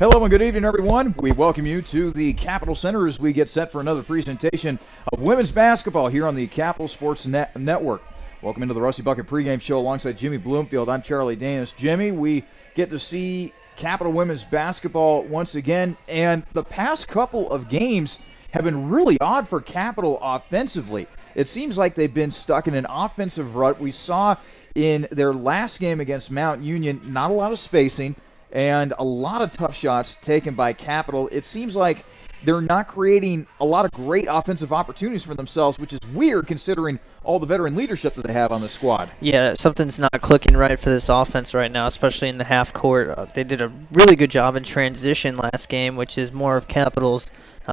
Hello and good evening, everyone. We welcome you to the Capitol Center as we get set for another presentation of women's basketball here on the Capitol Sports Network. Welcome into the Rusty Bucket pregame show alongside Jimmy Bloomfield. I'm Charlie Danis. Jimmy, we get to see Capitol women's basketball once again, and the past couple of games have been really odd for Capitol offensively. It seems like they've been stuck in an offensive rut. We saw in their last game against Mount Union not a lot of spacing and a lot of tough shots taken by Capitol. It seems like they're not creating a lot of great offensive opportunities for themselves, which is weird considering all the veteran leadership that they have on the squad. Yeah, something's not clicking right for this offense right now, especially in the half court. They did a really good job in transition last game, which is more of Capitol's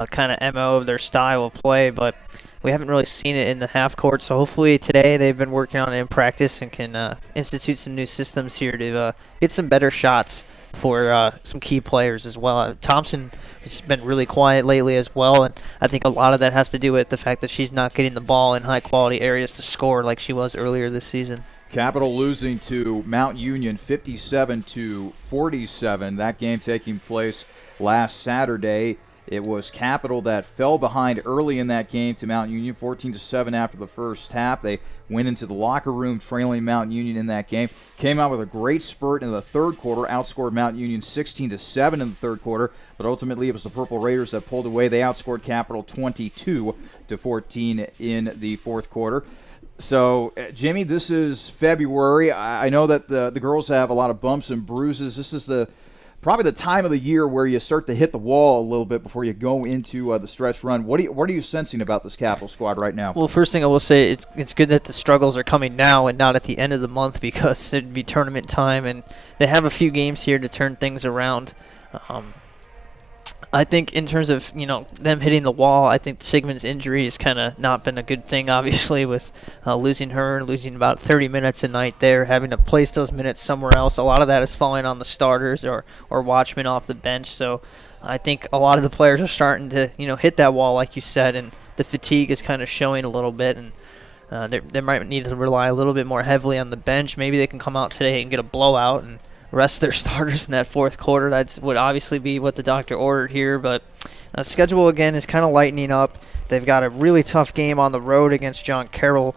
kind of MO of their style of play, but we haven't really seen it in the half court. So hopefully today they've been working on it in practice and can institute some new systems here to get some better shots for some key players as well. Thompson has been really quiet lately as well, and I think a lot of that has to do with the fact that she's not getting the ball in high-quality areas to score like she was earlier this season. Capitol losing to Mount Union 57-47. That game taking place last Saturday. It was Capitol that fell behind early in that game to Mount Union, 14-7 after the first half. They went into the locker room trailing Mount Union in that game. Came out with a great spurt in the third quarter, outscored Mount Union 16-7 in the third quarter, but ultimately it was the Purple Raiders that pulled away. They outscored Capitol 22-14 in the fourth quarter. So, Jimmy, this is February. I know that the girls have a lot of bumps and bruises. This is probably the time of the year where you start to hit the wall a little bit before you go into the stretch run. What are you sensing about this Capitol squad right now? Well, first thing I will say, it's good that the struggles are coming now and not at the end of the month, because it'd be tournament time, and they have a few games here to turn things around. I think in terms of them hitting the wall, I think Sigmund's injury has kind of not been a good thing, obviously, with losing about 30 minutes a night there, having to place those minutes somewhere else. A lot of that is falling on the starters or watchmen off the bench. So I think a lot of the players are starting to hit that wall, like you said, and the fatigue is kind of showing a little bit, and they might need to rely a little bit more heavily on the bench. Maybe they can come out today and get a blowout and rest their starters in that fourth quarter. That would obviously be what the doctor ordered here, but schedule again is kind of lightening up. They've got a really tough game on the road against John Carroll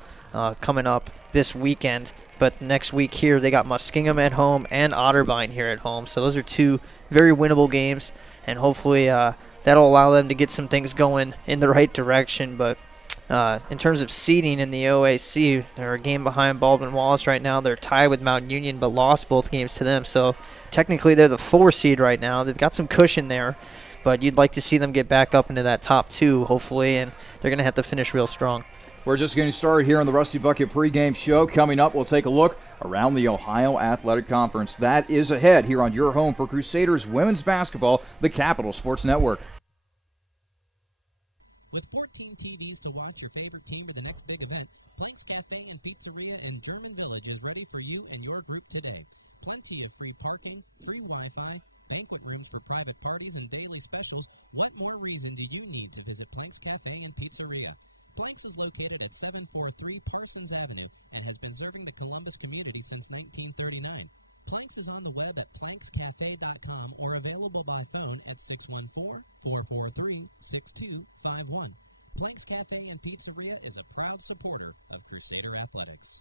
coming up this weekend, but next week here they got Muskingum at home and Otterbein here at home, so those are two very winnable games, and hopefully that'll allow them to get some things going in the right direction. But in terms of seeding in the OAC, they're a game behind Baldwin Wallace right now. They're tied with Mount Union, but lost both games to them. So technically they're the 4 seed right now. They've got some cushion there, but you'd like to see them get back up into that top 2, hopefully, and they're going to have to finish real strong. We're just getting started here on the Rusty Bucket pregame show. Coming up, we'll take a look around the Ohio Athletic Conference. That is ahead here on your home for Crusaders women's basketball, the Capitol Sports Network. With 14 TVs to watch your favorite team at the next big event, Plants Cafe and Pizzeria in German Village is ready for you and your group today. Plenty of free parking, free Wi-Fi, banquet rooms for private parties and daily specials. What more reason do you need to visit Plants Cafe and Pizzeria? Plants is located at 743 Parsons Avenue and has been serving the Columbus community since 1939. Planks is on the web at plankscafe.com or available by phone at 614-443-6251. Planks Cafe and Pizzeria is a proud supporter of Crusader Athletics.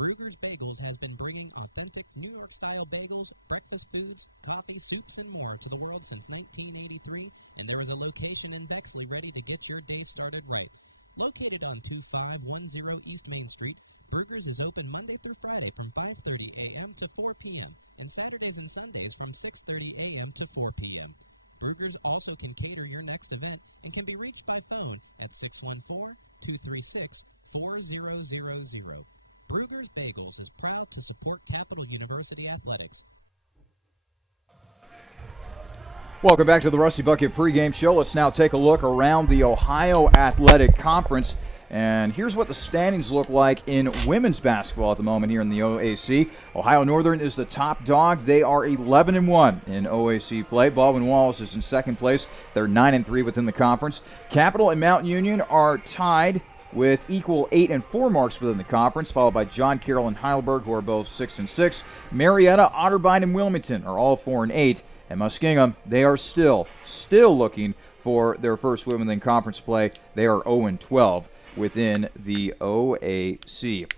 Brugger's Bagels has been bringing authentic New York-style bagels, breakfast foods, coffee, soups, and more to the world since 1983, and there is a location in Bexley ready to get your day started right. Located on 2510 East Main Street, Brugger's is open Monday through Friday from 5:30 a.m. to 4 p.m. and Saturdays and Sundays from 6:30 a.m. to 4 p.m. Brugger's also can cater your next event and can be reached by phone at 614-236-4000. Brugger's Bagels is proud to support Capital University Athletics. Welcome back to the Rusty Bucket pregame show. Let's now take a look around the Ohio Athletic Conference. And here's what the standings look like in women's basketball at the moment here in the OAC. Ohio Northern is the top dog. They are 11-1 in OAC play. Baldwin Wallace is in second place. They're 9-3 within the conference. Capitol and Mount Union are tied with equal 8 and 4 marks within the conference, followed by John Carroll and Heidelberg, who are both 6 and 6. Marietta, Otterbein, and Wilmington are all 4 and 8. And Muskingum, they are still looking for their first win within conference play. They are 0 and 12 within the OAC.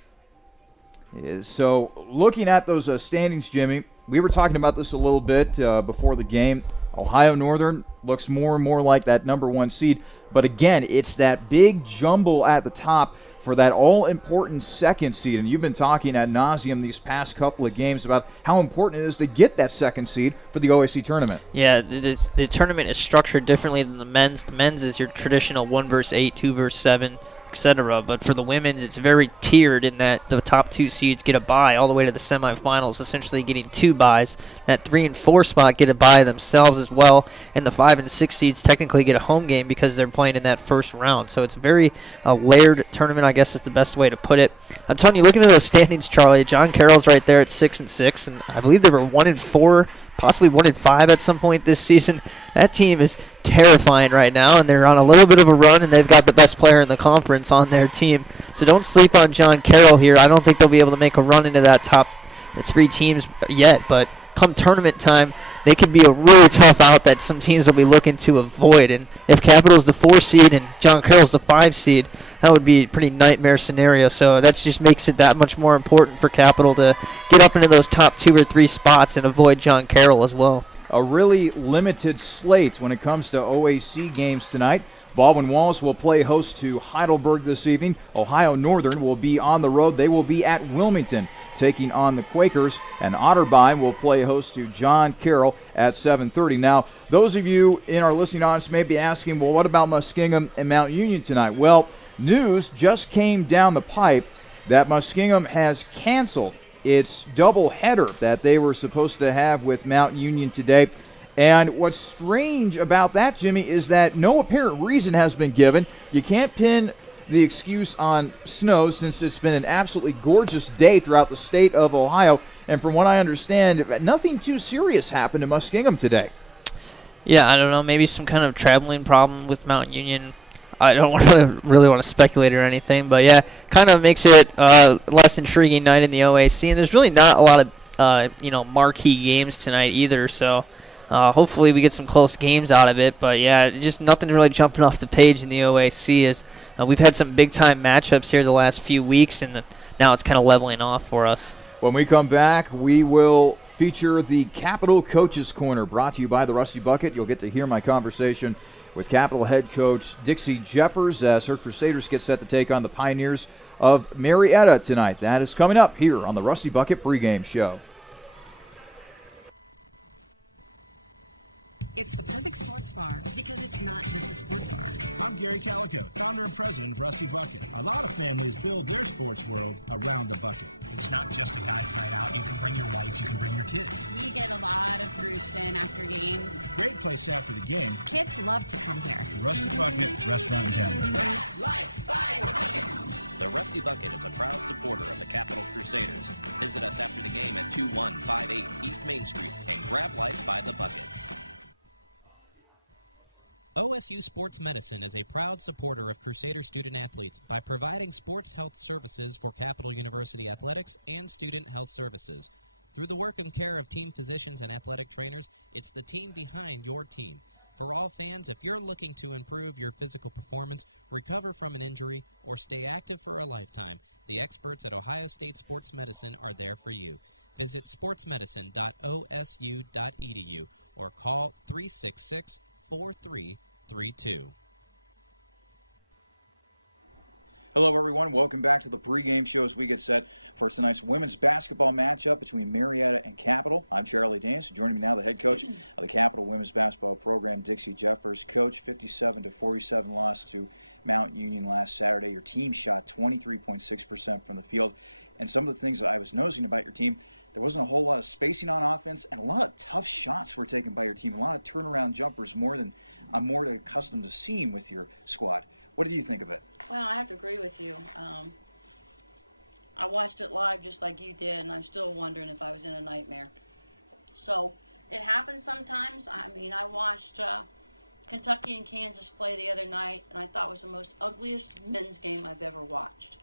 So looking at those standings, Jimmy, we were talking about this a little bit before the game. Ohio Northern looks more and more like that number 1 seed. But again, it's that big jumble at the top for that all-important second seed. And you've been talking ad nauseum these past couple of games about how important it is to get that second seed for the OAC tournament. Yeah, the tournament is structured differently than the men's. The men's is your traditional 1 versus 8, 2 versus 7, etc. But for the women's, it's very tiered in that the top 2 seeds get a bye all the way to the semifinals, essentially getting 2 byes. That 3 and 4 spot get a bye themselves as well, and the 5 and 6 seeds technically get a home game because they're playing in that first round. So it's a very layered tournament, I guess is the best way to put it. I'm telling you, looking at those standings, Charlie, John Carroll's right there at 6 and 6, and I believe they were 1 and 4, possibly 1 and 5 at some point this season. That team is terrifying right now, and they're on a little bit of a run, and they've got the best player in the conference on their team. So don't sleep on John Carroll here. I don't think they'll be able to make a run into that top 3 teams yet, but come tournament time, they could be a really tough out that some teams will be looking to avoid. And if Capital's the 4 seed and John Carroll's the 5 seed, that would be a pretty nightmare scenario. So that just makes it that much more important for Capital to get up into those top 2 or 3 spots and avoid John Carroll as well. A really limited slate when it comes to OAC games tonight. Baldwin Wallace will play host to Heidelberg this evening. Ohio Northern will be on the road. They will be at Wilmington taking on the Quakers. And Otterbein will play host to John Carroll at 7:30. Now, those of you in our listening audience may be asking, well, what about Muskingum and Mount Union tonight? Well, news just came down the pipe that Muskingum has canceled its doubleheader that they were supposed to have with Mount Union today. And what's strange about that, Jimmy, is that no apparent reason has been given. You can't pin the excuse on snow since it's been an absolutely gorgeous day throughout the state of Ohio. And from what I understand, nothing too serious happened in Muskingum today. Yeah, I don't know. Maybe some kind of traveling problem with Mount Union. I don't really want to speculate or anything, but yeah, kind of makes it a less intriguing night in the OAC. And there's really not a lot of marquee games tonight either. So hopefully we get some close games out of it. But yeah, just nothing really jumping off the page in the OAC. As we've had some big time matchups here the last few weeks, and now it's kind of leveling off for us. When we come back, we will feature the Capital Coaches Corner, brought to you by the Rusty Bucket. You'll get to hear my conversation with Capital head coach Dixie Jeffers as her Crusaders get set to take on the Pioneers of Marietta tonight. That is coming up here on the Rusty Bucket pregame show. It's the perfect satisfying because it's not just a sports ball. I'm Gary Calico, founder and president of Rusty Bucket. A lot of families build their sports world around the bucket. It's not just a nice life. You can bring your life, you can bring your kids. We get a lot of fun staying after games. Great place after the game. Kids love to come down. The Rusty Bucket, West End Game. The Rusty Bucket is a proud supporter of the Capital Crusaders. Visit us on LinkedIn at 2158 East Main Street and grab life by the bucket. OSU Sports Medicine is a proud supporter of Crusader student-athletes by providing sports health services for Capital University athletics and student health services. Through the work and care of team physicians and athletic trainers, it's the team behind your team. For all fans, if you're looking to improve your physical performance, recover from an injury, or stay active for a lifetime, the experts at Ohio State Sports Medicine are there for you. Visit sportsmedicine.osu.edu or call 366-4332. Hello, everyone. Welcome back to the pregame show as we get set for tonight's women's basketball matchup between Marietta and Capital. I'm Terrell Dennis, joining now the head coach of the Capital women's basketball program, Dixie Jeffers. Coach, 57-47 loss to Mount Union last Saturday. Your team shot 23.6% from the field. And some of the things that I was noticing about your team, there wasn't a whole lot of spacing on offense, and a lot of tough shots were taken by your team. A lot of turnaround jumpers, more than I'm more accustomed to seeing with your squad. What do you think of it? Well, I have to agree with you. I watched it live just like you did, and I'm still wondering if I was in a nightmare. So, it happens sometimes. I mean, I watched Kentucky and Kansas play the other night. Like, that was the most ugliest men's game I've ever watched.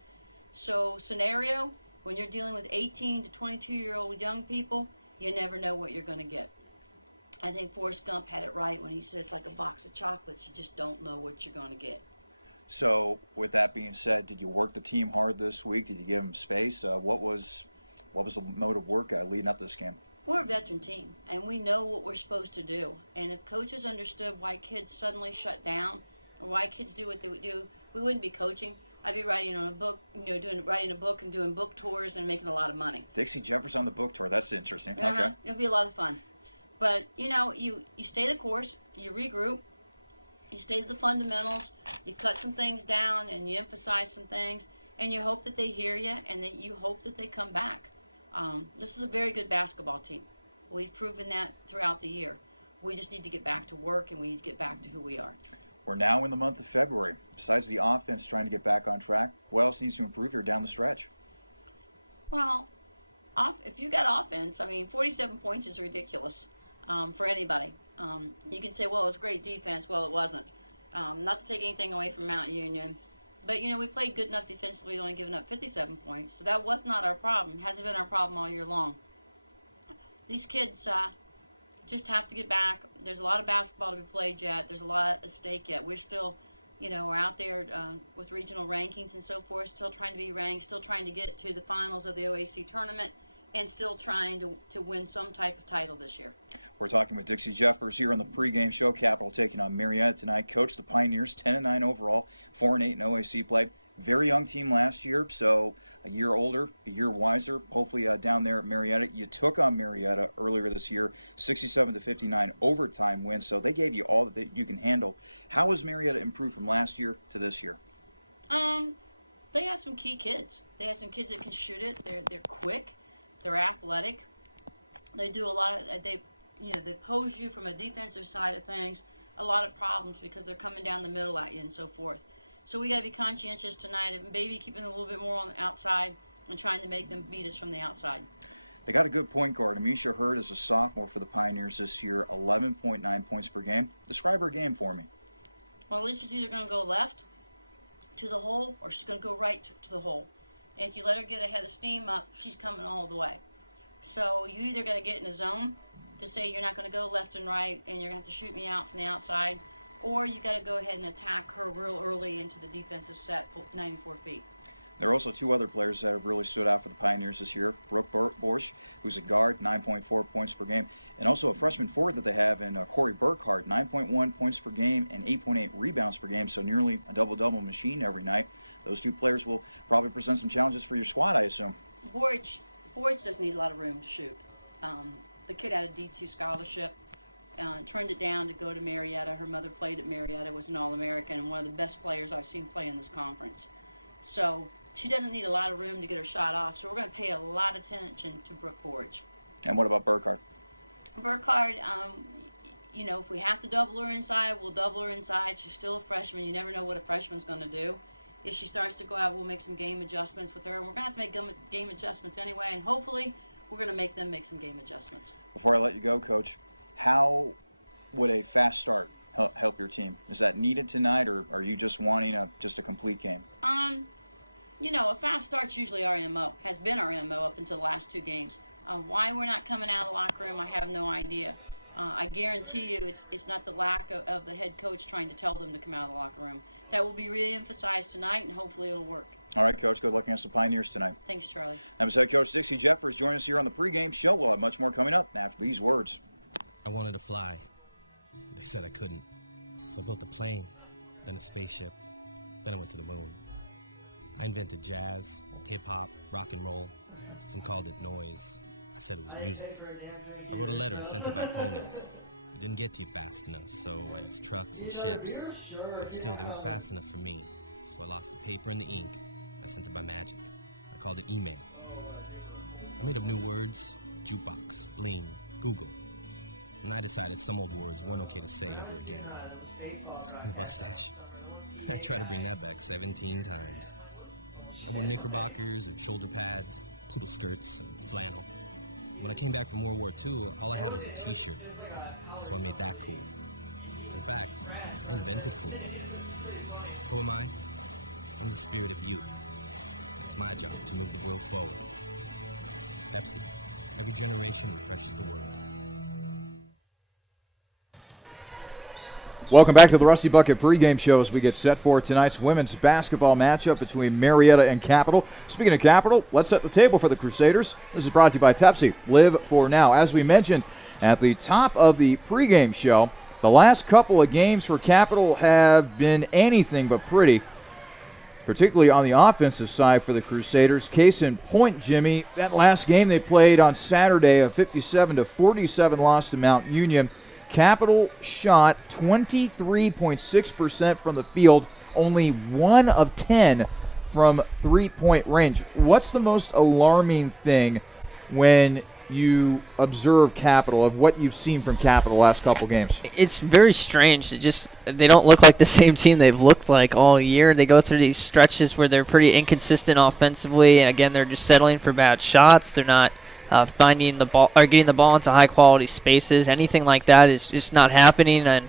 So, scenario, when you're dealing with 18 to 22-year-old young people, you never know what you're going to get. I think Forrest Gump had it right when he says, like a box of chocolates, you just don't know what you're going to get. So, with that being said, did you work the team hard this week? Did you give them space? What was the mode of work leading up this game? We're a veteran team, and we know what we're supposed to do. And if coaches understood why kids suddenly shut down, or why kids do what they do, we wouldn't be coaching. I'd be writing on a book, writing a book and doing book tours and making a lot of money. Dixon Jefferson on the book tour, that's interesting. Okay. It'd be a lot of fun. But, you stay the course, you regroup, you stay with the fundamentals, you cut some things down, and you emphasize some things, and you hope that they hear you, and then you hope that they come back. This is a very good basketball team. We've proven that throughout the year. We just need to get back to work, and we need to get back to who we are. We're now in the month of February. Besides the offense trying to get back on track, what else needs to improve down the stretch? Well, if you got offense, 47 points is ridiculous for anybody. You can say, well, it was great defense. Well, it wasn't. Not to take anything away from Mount Union. But, we played good enough defensively and giving up 57 points. That was not our problem. It hasn't been our problem all year long. These kids just have to get back. There's a lot of basketball to play yet. There's a lot at stake yet. We're still, we're out there with regional rankings and so forth, still trying to be ranked, still trying to get to the finals of the OAC tournament, and still trying to win some type of title this year. We're talking with Dixie Jeffers here on the pregame show. Capital taking on Marietta tonight. Coach, the Pioneers, 10-9 overall, 4-8 in OAC play. Very young team last year, so a year older, a year wiser. Hopefully down there at Marietta. You took on Marietta earlier this year, 67-59 overtime win, so they gave you all that you can handle. How has Marietta improved from last year to this year? They have some key kids. They have some kids that can shoot it. They're quick. They're athletic. They do a lot of they close you from the defensive side of things. A lot of problems because they're coming down the middle at you and so forth. So we got to be conscientious tonight and maybe keep them a little bit more on the outside and trying to make them beat us from the outside. They got a good point guard. Misha Hill is a sophomore for the Pioneers this year, 11.9 points per game. Describe her game for me. Well, this is either going to go left to the hole or she's going to go right to the hole. And if you let her get ahead of steam up, she's coming all the way. So you either got to get in the zone to say you're not going to go left and right and you're going to shoot me out from the outside, or you got to go ahead and attack her really early into the defensive set with 9 feet. There are also two other players that have really stood out for the Pioneers this year. Brooke Horst, who's a guard, 9.4 points per game, and also a freshman forward that they have in Corey Burkhart, 9.1 points per game and 8.8 rebounds per game, so nearly double-double machine every night. Those two players will probably present some challenges for your squad, I assume. Forge just needs a lot of room to shoot. The kid had a D2 scholarship, turned it down to go to Marietta. Her mother played at Marietta, was an All-American, one of the best players I've seen play in this conference. So she doesn't need a lot of room to get a shot off, so we're going to pay a lot of attention to Brooke Forge. And what about Burkhart? Burkhart, if we have to double her inside, we'll double her inside. She's still a freshman. You never know what a freshman's going to do. If she starts to go out, we'll make some game adjustments with her. We're going to have to make game adjustments anyway, and hopefully we're going to make them make some game adjustments. Before I let you go, Coach, how will a fast start help your team? Was that needed tonight, or you just wanting just a complete game? A fast start's usually our MO. It's been our MO up until the last 2 games. Why we're not coming out locked I have no idea. I guarantee you it's not the lock of the head coach trying to tell them to come out of that room. That will be re-emphasized tonight, and hopefully it'll work. All right, Coach, good luck against the Pioneers tonight. Thanks, Charlie. I'm Head Coach Dixie Jeffers joining us here on the pregame show. Much more coming up after these words. I wanted to fly. They said I couldn't. So I built a plane and a spaceship. Then I went to the moon. I invented jazz, hip-hop, rock and roll. Some called it noise. I didn't pay for a damn drink either, so. I didn't get too fast enough, so I was trapped. You need another beer? Sure, if you want want fast enough for me. So I lost the paper and the ink. I sent it by magic. I called it email. One of the new words, jukebox, bling, Google. And I decided some of the words women could have said. When I was doing those baseball broadcasts last summer, the one PA guy. I tried to bring that like 17 times. Knickerbockers or shoulder pads, poodle skirts, flannel. When I came back from World War II, I was a it was like a college summer league. In fact, Who am I? In the spirit of youth. It's my job to move the world forward. Pepsi. Every generation refreshes the world. Welcome back to the Rusty Bucket pregame show as we get set for tonight's women's basketball matchup between Marietta and Capital. Speaking of Capital, let's set the table for the Crusaders. This is brought to you by Pepsi. Live for now. As we mentioned at the top of the pregame show, the last couple of games for Capital have been anything but pretty, particularly on the offensive side for the Crusaders. Case in point, Jimmy, that last game they played on Saturday, a 57-47 loss to Mount Union. Capital shot 23.6% from the field, only 1 of 10 from three-point range. What's the most alarming thing when you observe Capital, of what you've seen from Capital the last couple games? It's very strange. They don't look like the same team they've looked like all year. They go through these stretches where they're pretty inconsistent offensively, and again, they're just settling for bad shots. They're not finding the ball or getting the ball into high quality spaces. Anything like that is just not happening, and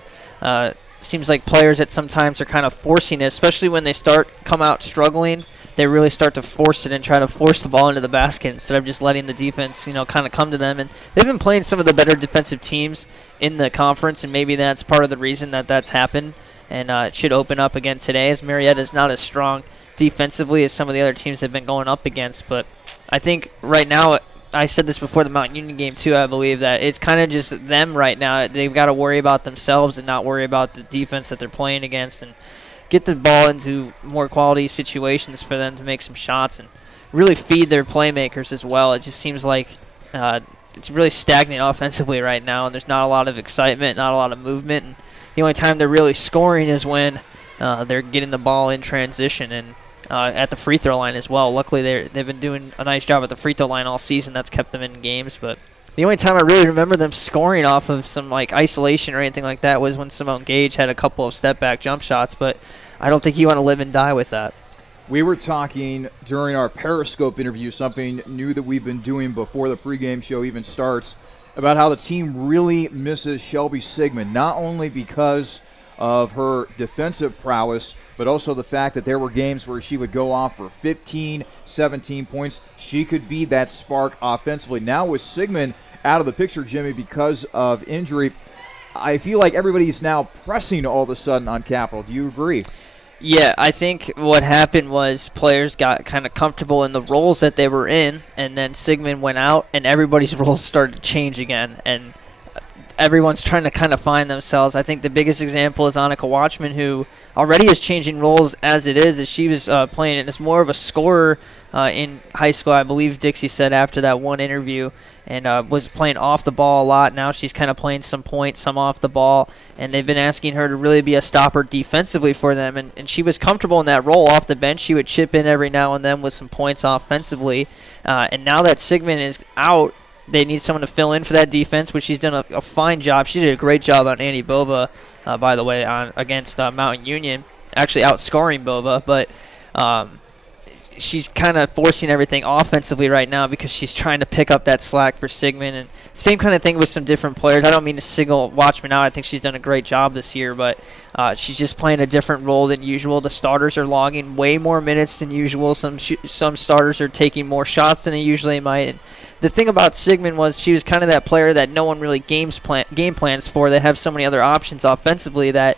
seems like players at sometimes are kind of forcing it, especially when they come out struggling. They really start to force it and try to force the ball into the basket instead of just letting the defense, kind of come to them. And they've been playing some of the better defensive teams in the conference, and maybe that's part of the reason that's happened. And it should open up again today, as Marietta is not as strong defensively as some of the other teams have been going up against. But I think right now, I said this before the Mount Union game too, I believe that it's kind of just them right now. They've got to worry about themselves and not worry about the defense that they're playing against, and get the ball into more quality situations for them to make some shots and really feed their playmakers as well. It just seems like it's really stagnant offensively right now, and there's not a lot of excitement, not a lot of movement. And the only time they're really scoring is when they're getting the ball in transition and at the free throw line as well. Luckily, they've been doing a nice job at the free throw line all season. That's kept them in games. But the only time I really remember them scoring off of some isolation or anything like that was when Simone Gage had a couple of step-back jump shots. But I don't think you want to live and die with that. We were talking during our Periscope interview, something new that we've been doing before the pregame show even starts, about how the team really misses Shelby Sigmund, not only because of her defensive prowess, but also the fact that there were games where she would go off for 15, 17 points. She could be that spark offensively. Now with Sigmund out of the picture, Jimmy, because of injury, I feel like everybody's now pressing all of a sudden on Capital. Do you agree? Yeah, I think what happened was players got kind of comfortable in the roles that they were in, and then Sigmund went out, and everybody's roles started to change again, and everyone's trying to kind of find themselves. I think the biggest example is Annika Watchman, who already is changing roles as it is, as she was playing it as more of a scorer in high school, I believe Dixie said after that one interview, and was playing off the ball a lot. Now she's kind of playing some points, some off the ball, and they've been asking her to really be a stopper defensively for them, and she was comfortable in that role off the bench. She would chip in every now and then with some points offensively, and now that Sigmund is out, they need someone to fill in for that defense, which she's done a fine job. She did a great job on Annie Boba, by the way, against Mountain Union, actually outscoring Boba, but she's kind of forcing everything offensively right now because she's trying to pick up that slack for Sigmund. And same kind of thing with some different players. I don't mean to single Watchman out. I think she's done a great job this year, but she's just playing a different role than usual. The starters are logging way more minutes than usual. Some starters are taking more shots than they usually might. And the thing about Sigmund was she was kind of that player that no one really game plans for, that have so many other options offensively that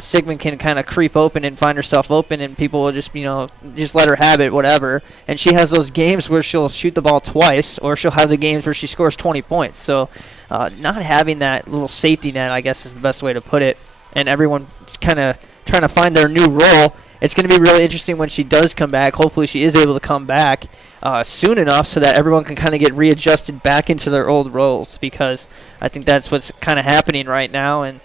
Sigmund can kind of creep open and find herself open, and people will just let her have it, whatever. And she has those games where she'll shoot the ball twice, or she'll have the games where she scores 20 points. So not having that little safety net, I guess, is the best way to put it. And everyone's kind of trying to find their new role. It's going to be really interesting when she does come back. Hopefully she is able to come back soon enough so that everyone can kind of get readjusted back into their old roles, because I think that's what's kind of happening right now. And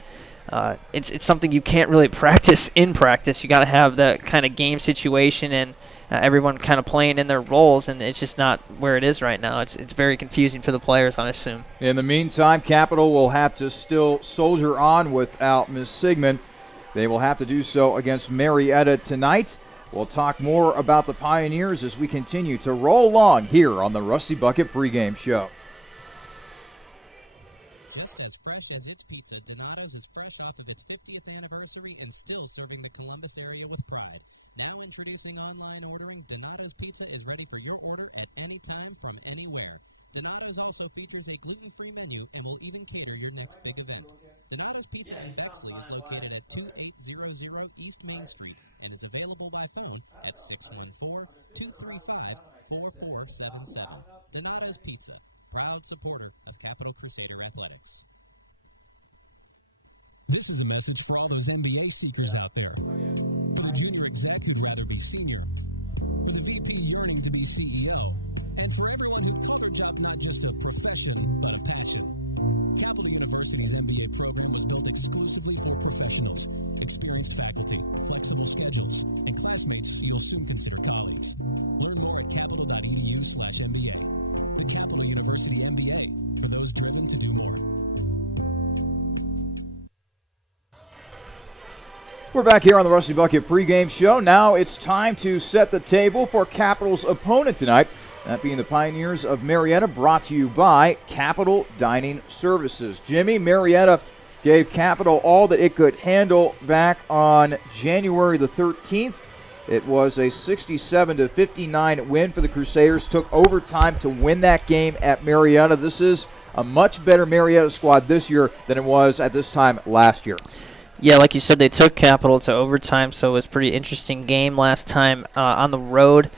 it's something you can't really practice in practice. You got to have that kind of game situation and everyone kind of playing in their roles, and it's just not where it is right now. It's very confusing for the players, I assume. In the meantime, Capital will have to still soldier on without Ms. Sigmund. They will have to do so against Marietta tonight. We'll talk more about the Pioneers as we continue to roll along here on the Rusty Bucket pregame show. Just as fresh as its pizza, Donato's is fresh off of its 50th anniversary and still serving the Columbus area with pride. Now introducing online ordering, Donato's Pizza is ready for your order at any time from anywhere. Donato's also features a gluten-free menu and will even cater your next big event. Donato's Pizza in Bexley is located at 2800 East Main Street and is available by phone at 614-235-4477. Donato's Pizza, proud supporter of Capital Crusader Athletics. This is a message for all those MBA seekers out there. For the junior exec who'd rather be senior, for the VP yearning to be CEO, and for everyone who covers up not just a profession, but a passion. Capital University's MBA program is built exclusively for professionals, experienced faculty, flexible schedules, and classmates you'll soon consider colleagues. Learn more at capital.edu/MBA. The Capital University MBA, for those driven to do more. We're back here on the Rusty Bucket pregame show. Now it's time to set the table for Capital's opponent tonight, that being the Pioneers of Marietta, brought to you by Capital Dining Services. Jimmy, Marietta gave Capital all that it could handle back on January the 13th. It was a 67-59 win for the Crusaders. Took overtime to win that game at Marietta. This is a much better Marietta squad this year than it was at this time last year. Yeah, like you said, they took Capital to overtime, so it was a pretty interesting game last time on the road.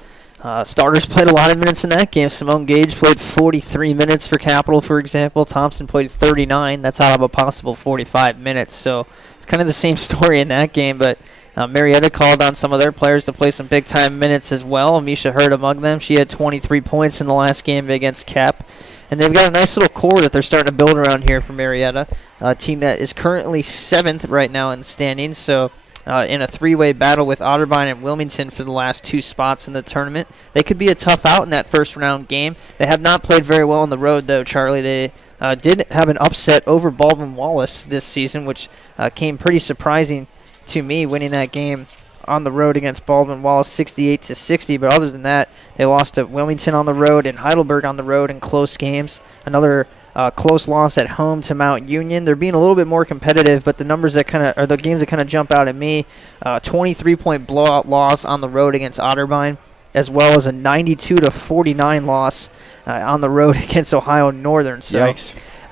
Starters played a lot of minutes in that game. Simone Gage played 43 minutes for Capital, for example. Thompson played 39. That's out of a possible 45 minutes. So it's kind of the same story in that game, but Marietta called on some of their players to play some big-time minutes as well. Misha Hurd among them. She had 23 points in the last game against Cap. And they've got a nice little core that they're starting to build around here for Marietta, a team that is currently 7th right now in the standings. So in a three-way battle with Otterbein and Wilmington for the last 2 spots in the tournament. They could be a tough out in that first-round game. They have not played very well on the road, though, Charlie. They did have an upset over Baldwin-Wallace this season, which came pretty surprising to me, winning that game on the road against Baldwin-Wallace 68-60. But other than that, they lost to Wilmington on the road and Heidelberg on the road in close games. Another close loss at home to Mount Union. They're being a little bit more competitive, but the numbers that kind of are the games that kind of jump out at me: 23-point blowout loss on the road against Otterbein, as well as a 92-49 loss on the road against Ohio Northern. So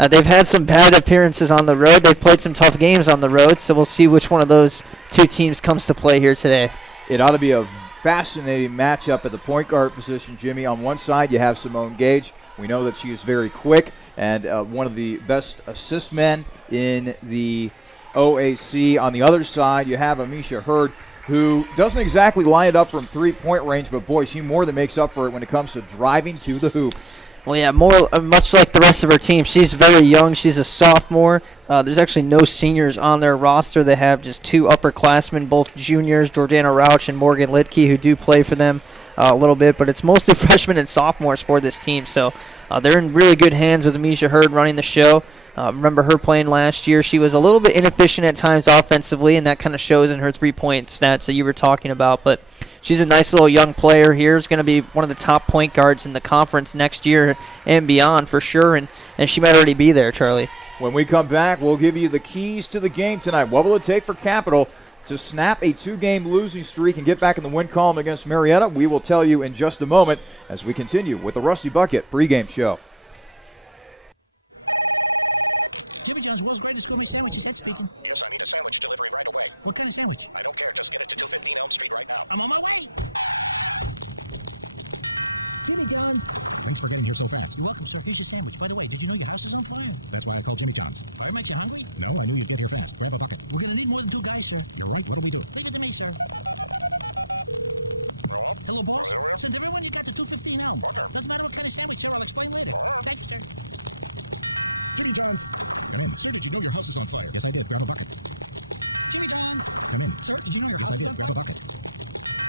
they've had some bad appearances on the road. They've played some tough games on the road, so we'll see which one of those two teams comes to play here today. It ought to be a fascinating matchup at the point guard position, Jimmy. On one side, you have Simone Gage. We know that she is very quick and one of the best assist men in the OAC. On the other side, you have Amisha Hurd, who doesn't exactly line it up from three-point range, but boy, she more than makes up for it when it comes to driving to the hoop. Well, yeah, much like the rest of her team. She's very young. She's a sophomore. There's actually no seniors on their roster. They have just 2 upperclassmen, both juniors, Jordana Rauch and Morgan Litke, who do play for them a little bit. But it's mostly freshmen and sophomores for this team. So they're in really good hands with Amisha Hurd running the show. Remember her playing last year. She was a little bit inefficient at times offensively, and that kind of shows in her three-point stats that you were talking about. But she's a nice little young player here. Is going to be one of the top point guards in the conference next year and beyond for sure, and she might already be there, Charlie. When we come back, we'll give you the keys to the game tonight. What will it take for Capital to snap a 2-game losing streak and get back in the win column against Marietta? We will tell you in just a moment as we continue with the Rusty Bucket pregame show. Jimmy John's world's greatest gourmet sandwiches. That's speaking. Yes, I need a sandwich delivery right away. What kind of sandwich? I don't care. Just get it to 215 Elm Street right now. I'm on my way. Jimmy John. Thanks for getting here so fast. You're welcome. So here's your sandwich. By the way, did you know your house is on fire? That's why I called Jimmy John's. All right, you hungry? No, I know you get here fast. Never bucket. We're going to need more than $2, sir. You're right. What do we do? Leave it to me, sir. Hello, boss. Since everyone you got the 250 now. Doesn't matter what kind of sandwich, sir. I'll explain later. Thanks, sir. Jimmy John's. Sir, did you know your house is on fire? Yes, I did. Grab a bucket. Jimmy John's. Sir, did you know your house is on fire? Grab a bucket.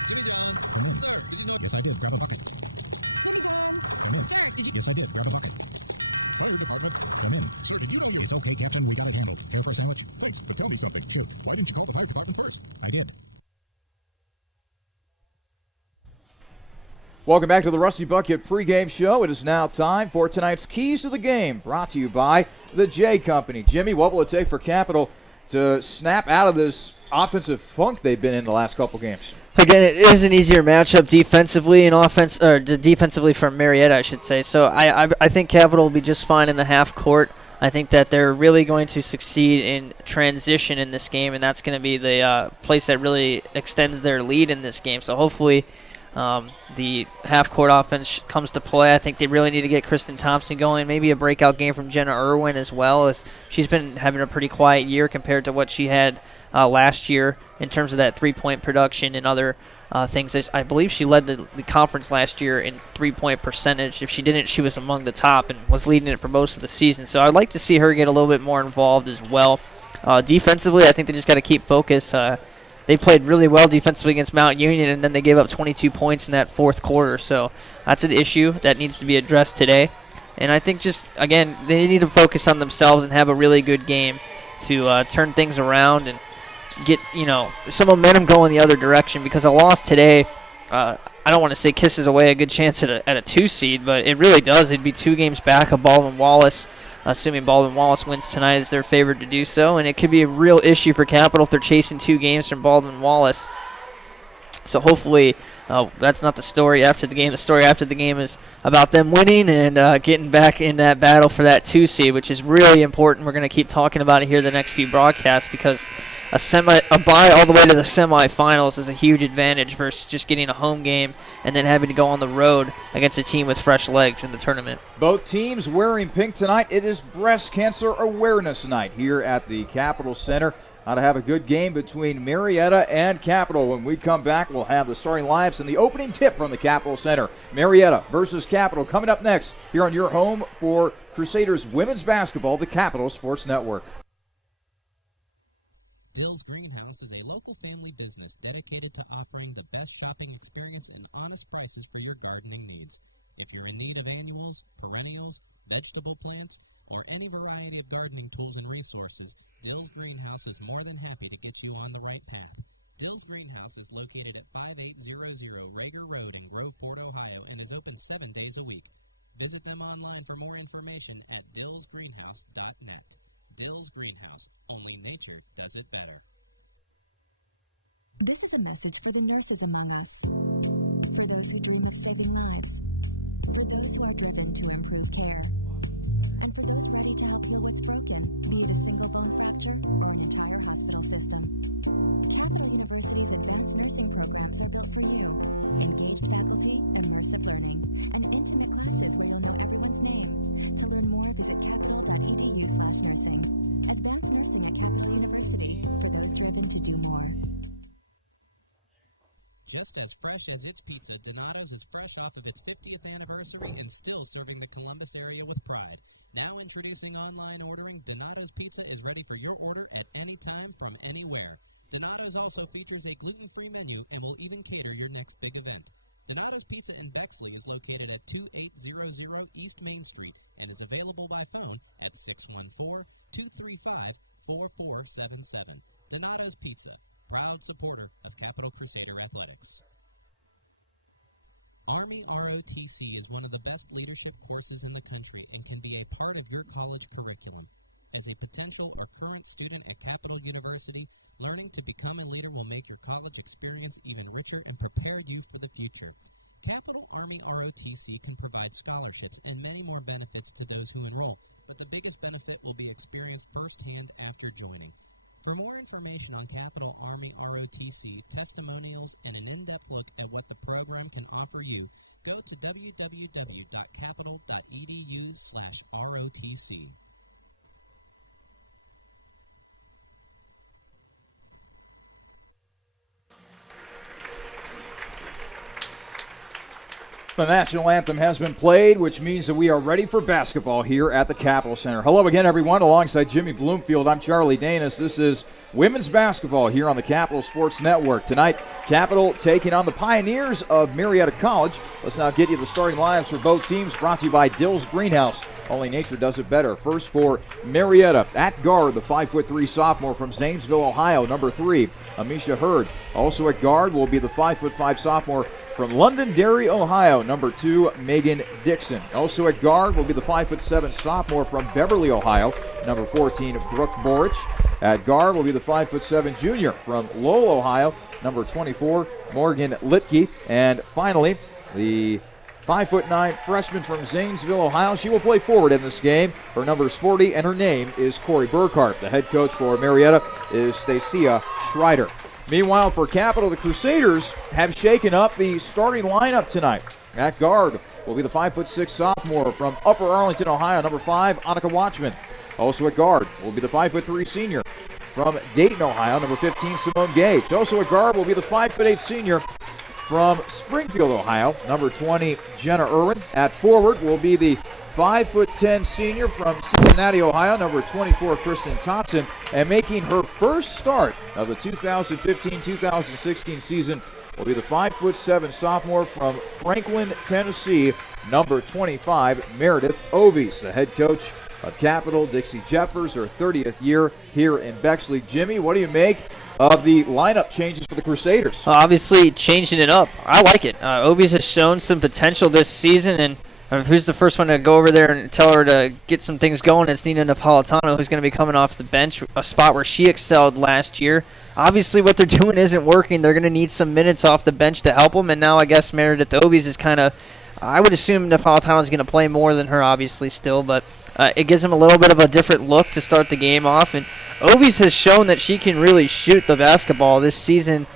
Jimmy John's. Sir, did you know? Yes, I did. Grab a bucket. Jimmy John's. Sir, did you? Yes, I did. Grab a bucket. Hurry, department. Come in. Sir, did you know? It's okay, Captain. We got it handled. Pay for a sandwich? Thanks. Well, tell me something. Sure. Why didn't you call the fire department first? I did. Welcome back to the Rusty Bucket pregame show. It is now time for tonight's Keys to the Game, brought to you by the J Company. Jimmy, what will it take for Capital to snap out of this offensive funk they've been in the last couple games? Again, it is an easier matchup defensively defensively from Marietta, I should say. So I think Capital will be just fine in the half court. I think that they're really going to succeed in transition in this game, and that's going to be the place that really extends their lead in this game. So hopefully the half-court offense comes to play. I think they really need to get Kristen Thompson going. Maybe a breakout game from Jenna Irwin as well, as she's been having a pretty quiet year compared to what she had last year in terms of that three-point production and other things. I believe she led the conference last year in three-point percentage. If she didn't, she was among the top and was leading it for most of the season. So I'd like to see her get a little bit more involved as well. Defensively, I think they just got to keep focus. They played really well defensively against Mount Union, and then they gave up 22 points in that fourth quarter. So that's an issue that needs to be addressed today. And I think just, again, they need to focus on themselves and have a really good game to turn things around and get, some momentum going the other direction, because a loss today, I don't want to say kisses away a good chance at a 2 seed, but it really does. It'd be 2 games back of Baldwin-Wallace. Assuming Baldwin-Wallace wins tonight, is they're favored to do so, and it could be a real issue for Capital if they're chasing 2 games from Baldwin-Wallace. So hopefully that's not the story after the game. The story after the game is about them winning and getting back in that battle for that 2 seed, which is really important. We're going to keep talking about it here the next few broadcasts, because a bye all the way to the semifinals is a huge advantage versus just getting a home game and then having to go on the road against a team with fresh legs in the tournament. Both teams wearing pink tonight. It is Breast Cancer Awareness Night here at the Capital Center. How to have a good game between Marietta and Capital. When we come back, we'll have the starting lineups and the opening tip from the Capital Center. Marietta versus Capital coming up next here on your home for Crusaders women's basketball, the Capital Sports Network. Dill's Greenhouse is a local family business dedicated to offering the best shopping experience and honest prices for your gardening needs. If you're in need of annuals, perennials, vegetable plants, or any variety of gardening tools and resources, Dill's Greenhouse is more than happy to get you on the right path. Dill's Greenhouse is located at 5800 Rager Road in Groveport, Ohio, and is open 7 days a week. Visit them online for more information at dillsgreenhouse.net. Dill's Greenhouse. Only nature does it better. This is a message for the nurses among us, for those who dream of saving lives, for those who are driven to improve care, and for those ready to help heal what's broken, be it a single bone fracture or an entire hospital system. Capital University's advanced nursing programs are built for you. Engaged faculty, immersive learning, and intimate classes where you'll know everyone's name. To learn more, visit capital.edu/nursing. Advanced nursing at Capital University, for those driven to do more. Just as fresh as its pizza, Donato's is fresh off of its 50th anniversary and still serving the Columbus area with pride. Now introducing online ordering, Donato's Pizza is ready for your order at any time from anywhere. Donato's also features a gluten-free menu and will even cater your next big event. Donato's Pizza in Bexley is located at 2800 East Main Street and is available by phone at 614-235-4477. Donato's Pizza, proud supporter of Capital Crusader Athletics. Army ROTC is one of the best leadership courses in the country and can be a part of your college curriculum. As a potential or current student at Capital University, learning to become a leader will make your college experience even richer and prepare you for the future. Capital Army ROTC can provide scholarships and many more benefits to those who enroll, but the biggest benefit will be experienced firsthand after joining. For more information on Capital Army ROTC, testimonials, and an in-depth look at what the program can offer you, go to www.capital.edu/ROTC. The national anthem has been played, which means that we are ready for basketball here at the Capital Center. Hello again, everyone. Alongside Jimmy Bloomfield, I'm Charlie Danis. This is women's basketball here on the Capital Sports Network. Tonight, Capital taking on the Pioneers of Marietta College. Let's now get you the starting lineups for both teams, brought to you by Dill's Greenhouse. Only nature does it better. First for Marietta, at guard, the 5'3" sophomore from Zanesville, Ohio, number 3, Amisha Hurd. Also at guard will be the 5'5" sophomore From Londonderry, Ohio, number 2, Megan Dixon. Also at guard will be the 5'7" sophomore from Beverly, Ohio, number 14, Brooke Borich. At guard will be the 5'7" junior from Lowell, Ohio, number 24, Morgan Litke. And finally, the 5'9" freshman from Zanesville, Ohio. She will play forward in this game. Her number is 40, and her name is Corey Burkhart. The head coach for Marietta is Stacia Schreider. Meanwhile, for Capital, the Crusaders have shaken up the starting lineup tonight. At guard will be the 5'6" sophomore from Upper Arlington, Ohio, number 5, Annika Watchman. Also at guard will be the 5'3" senior from Dayton, Ohio, number 15, Simone Gage. Also at guard will be the 5'8" senior from Springfield, Ohio, number 20, Jenna Irwin. At forward will be the 5'10" senior from Cincinnati, Ohio, number 24, Kristen Thompson. And making her first start of the 2015-2016 season will be the 5'7" sophomore from Franklin, Tennessee, number 25, Meredith Ovies. The head coach of Capital, Dixie Jeffers, her 30th year here in Bexley. Jimmy, what do you make of the lineup changes for the Crusaders? Obviously changing it up. I like it. Ovies has shown some potential this season, and who's the first one to go over there and tell her to get some things going? It's Nina Napolitano, who's going to be coming off the bench, a spot where she excelled last year. Obviously, what they're doing isn't working. They're going to need some minutes off the bench to help them, and now I guess Meredith Ovies is kind of, I would assume Napolitano is going to play more than her, obviously, still, but it gives them a little bit of a different look to start the game off. And Ovies has shown that she can really shoot the basketball this season.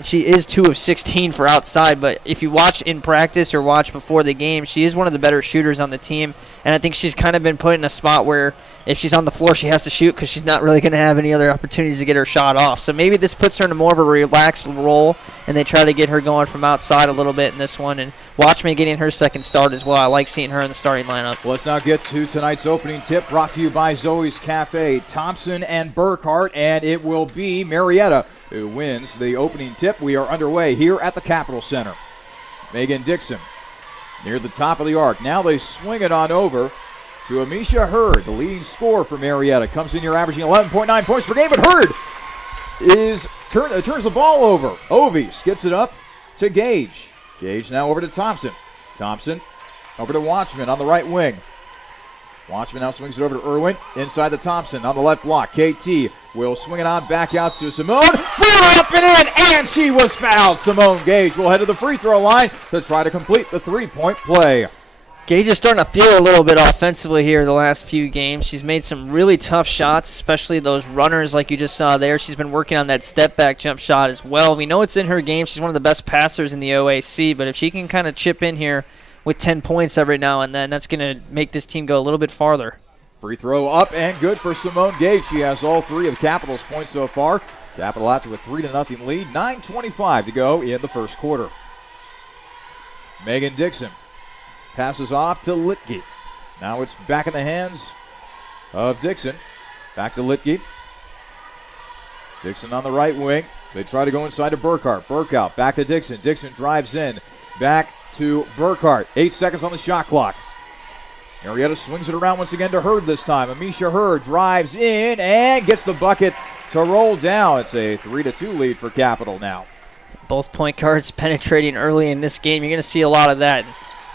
She is 2 of 16 for outside, but if you watch in practice or watch before the game, she is one of the better shooters on the team, and I think she's kind of been put in a spot where if she's on the floor, she has to shoot because she's not really going to have any other opportunities to get her shot off. So maybe this puts her in a more of a relaxed role, and they try to get her going from outside a little bit in this one. And Watchman getting her second start as well. I like seeing her in the starting lineup. Let's now get to tonight's opening tip, brought to you by Zoe's Cafe, Thompson and Burkhart, and it will be Marietta who wins the opening tip. We are underway here at the Capitol Center. Megan Dixon near the top of the arc. Now they swing it on over to Amisha Hurd, the leading scorer for Marietta. Comes in here averaging 11.9 points per game, but Hurd turns the ball over. Ovies gets it up to Gage. Gage now over to Thompson. Thompson over to Watchman on the right wing. Watchman now swings it over to Irwin inside the Thompson on the left block. KT will swing it on back out to Simone. Flew up and in, and she was fouled. Simone Gage will head to the free throw line to try to complete the three-point play. Gage is starting to feel a little bit offensively here the last few games. She's made some really tough shots, especially those runners like you just saw there. She's been working on that step-back jump shot as well. We know it's in her game. She's one of the best passers in the OAC, but if she can kind of chip in here with 10 points every now and then, that's going to make this team go a little bit farther. Free throw up and good for Simone Gage. She has all 3 of Capital's points so far. Capital out to a 3-0 lead. 9:25 to go in the first quarter. Megan Dixon passes off to Litke. Now it's back in the hands of Dixon. Back to Litke. Dixon on the right wing. They try to go inside to Burkhart. Burkout back to Dixon. Dixon drives in. Back to Burkhart. 8 seconds on the shot clock. Marietta swings it around once again to Hurd this time. Amisha Hurd drives in and gets the bucket to roll down. It's a 3-2 lead for Capital now. Both point guards penetrating early in this game. You're going to see a lot of that.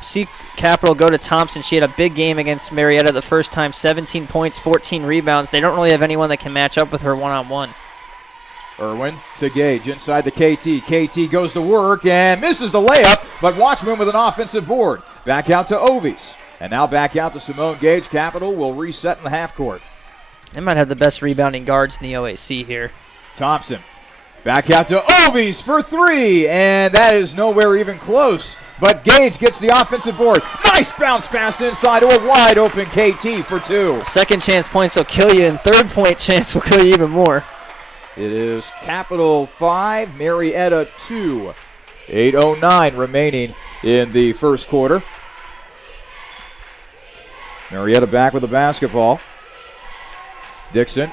See Capital go to Thompson. She had a big game against Marietta the first time. 17 points, 14 rebounds. They don't really have anyone that can match up with her one-on-one. Irwin to Gage inside the KT. KT goes to work and misses the layup, but Watchman with an offensive board. Back out to Ovies. And now back out to Simone Gage. Capital will reset in the half court. They might have the best rebounding guards in the OAC here. Thompson back out to Ovies for 3, and that is nowhere even close. But Gage gets the offensive board. Nice bounce pass inside to a wide open KT for 2. Second chance points will kill you, and third point chance will kill you even more. It is Capital 5, Marietta 2. 8:09 remaining in the first quarter. Marietta back with the basketball. Dixon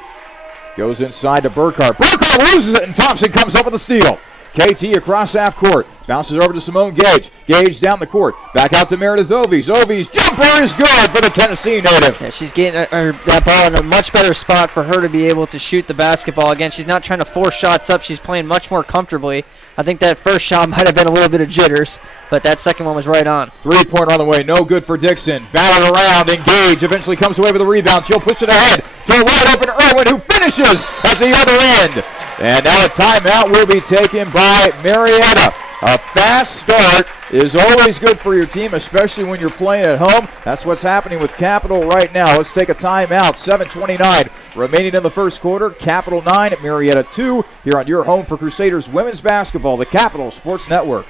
goes inside to Burkhart. Burkhart loses it, and Thompson comes up with a steal. KT across half court. Bounces over to Simone Gage. Gage down the court. Back out to Meredith Ovies. Ovies jumper is good for the Tennessee native. Yeah, she's getting that ball in a much better spot for her to be able to shoot the basketball. Again, she's not trying to force shots up. She's playing much more comfortably. I think that first shot might have been a little bit of jitters, but that second one was right on. Three-pointer on the way. No good for Dixon. Batted around. And Gage eventually comes away with a rebound. She'll push it ahead to a wide open Irwin, who finishes at the other end. And now a timeout will be taken by Marietta. A fast start is always good for your team, especially when you're playing at home. That's what's happening with Capital right now. Let's take a timeout. 7:29 remaining in the first quarter. Capital 9 at Marietta 2 here on your home for Crusaders women's basketball, the Capital Sports Network.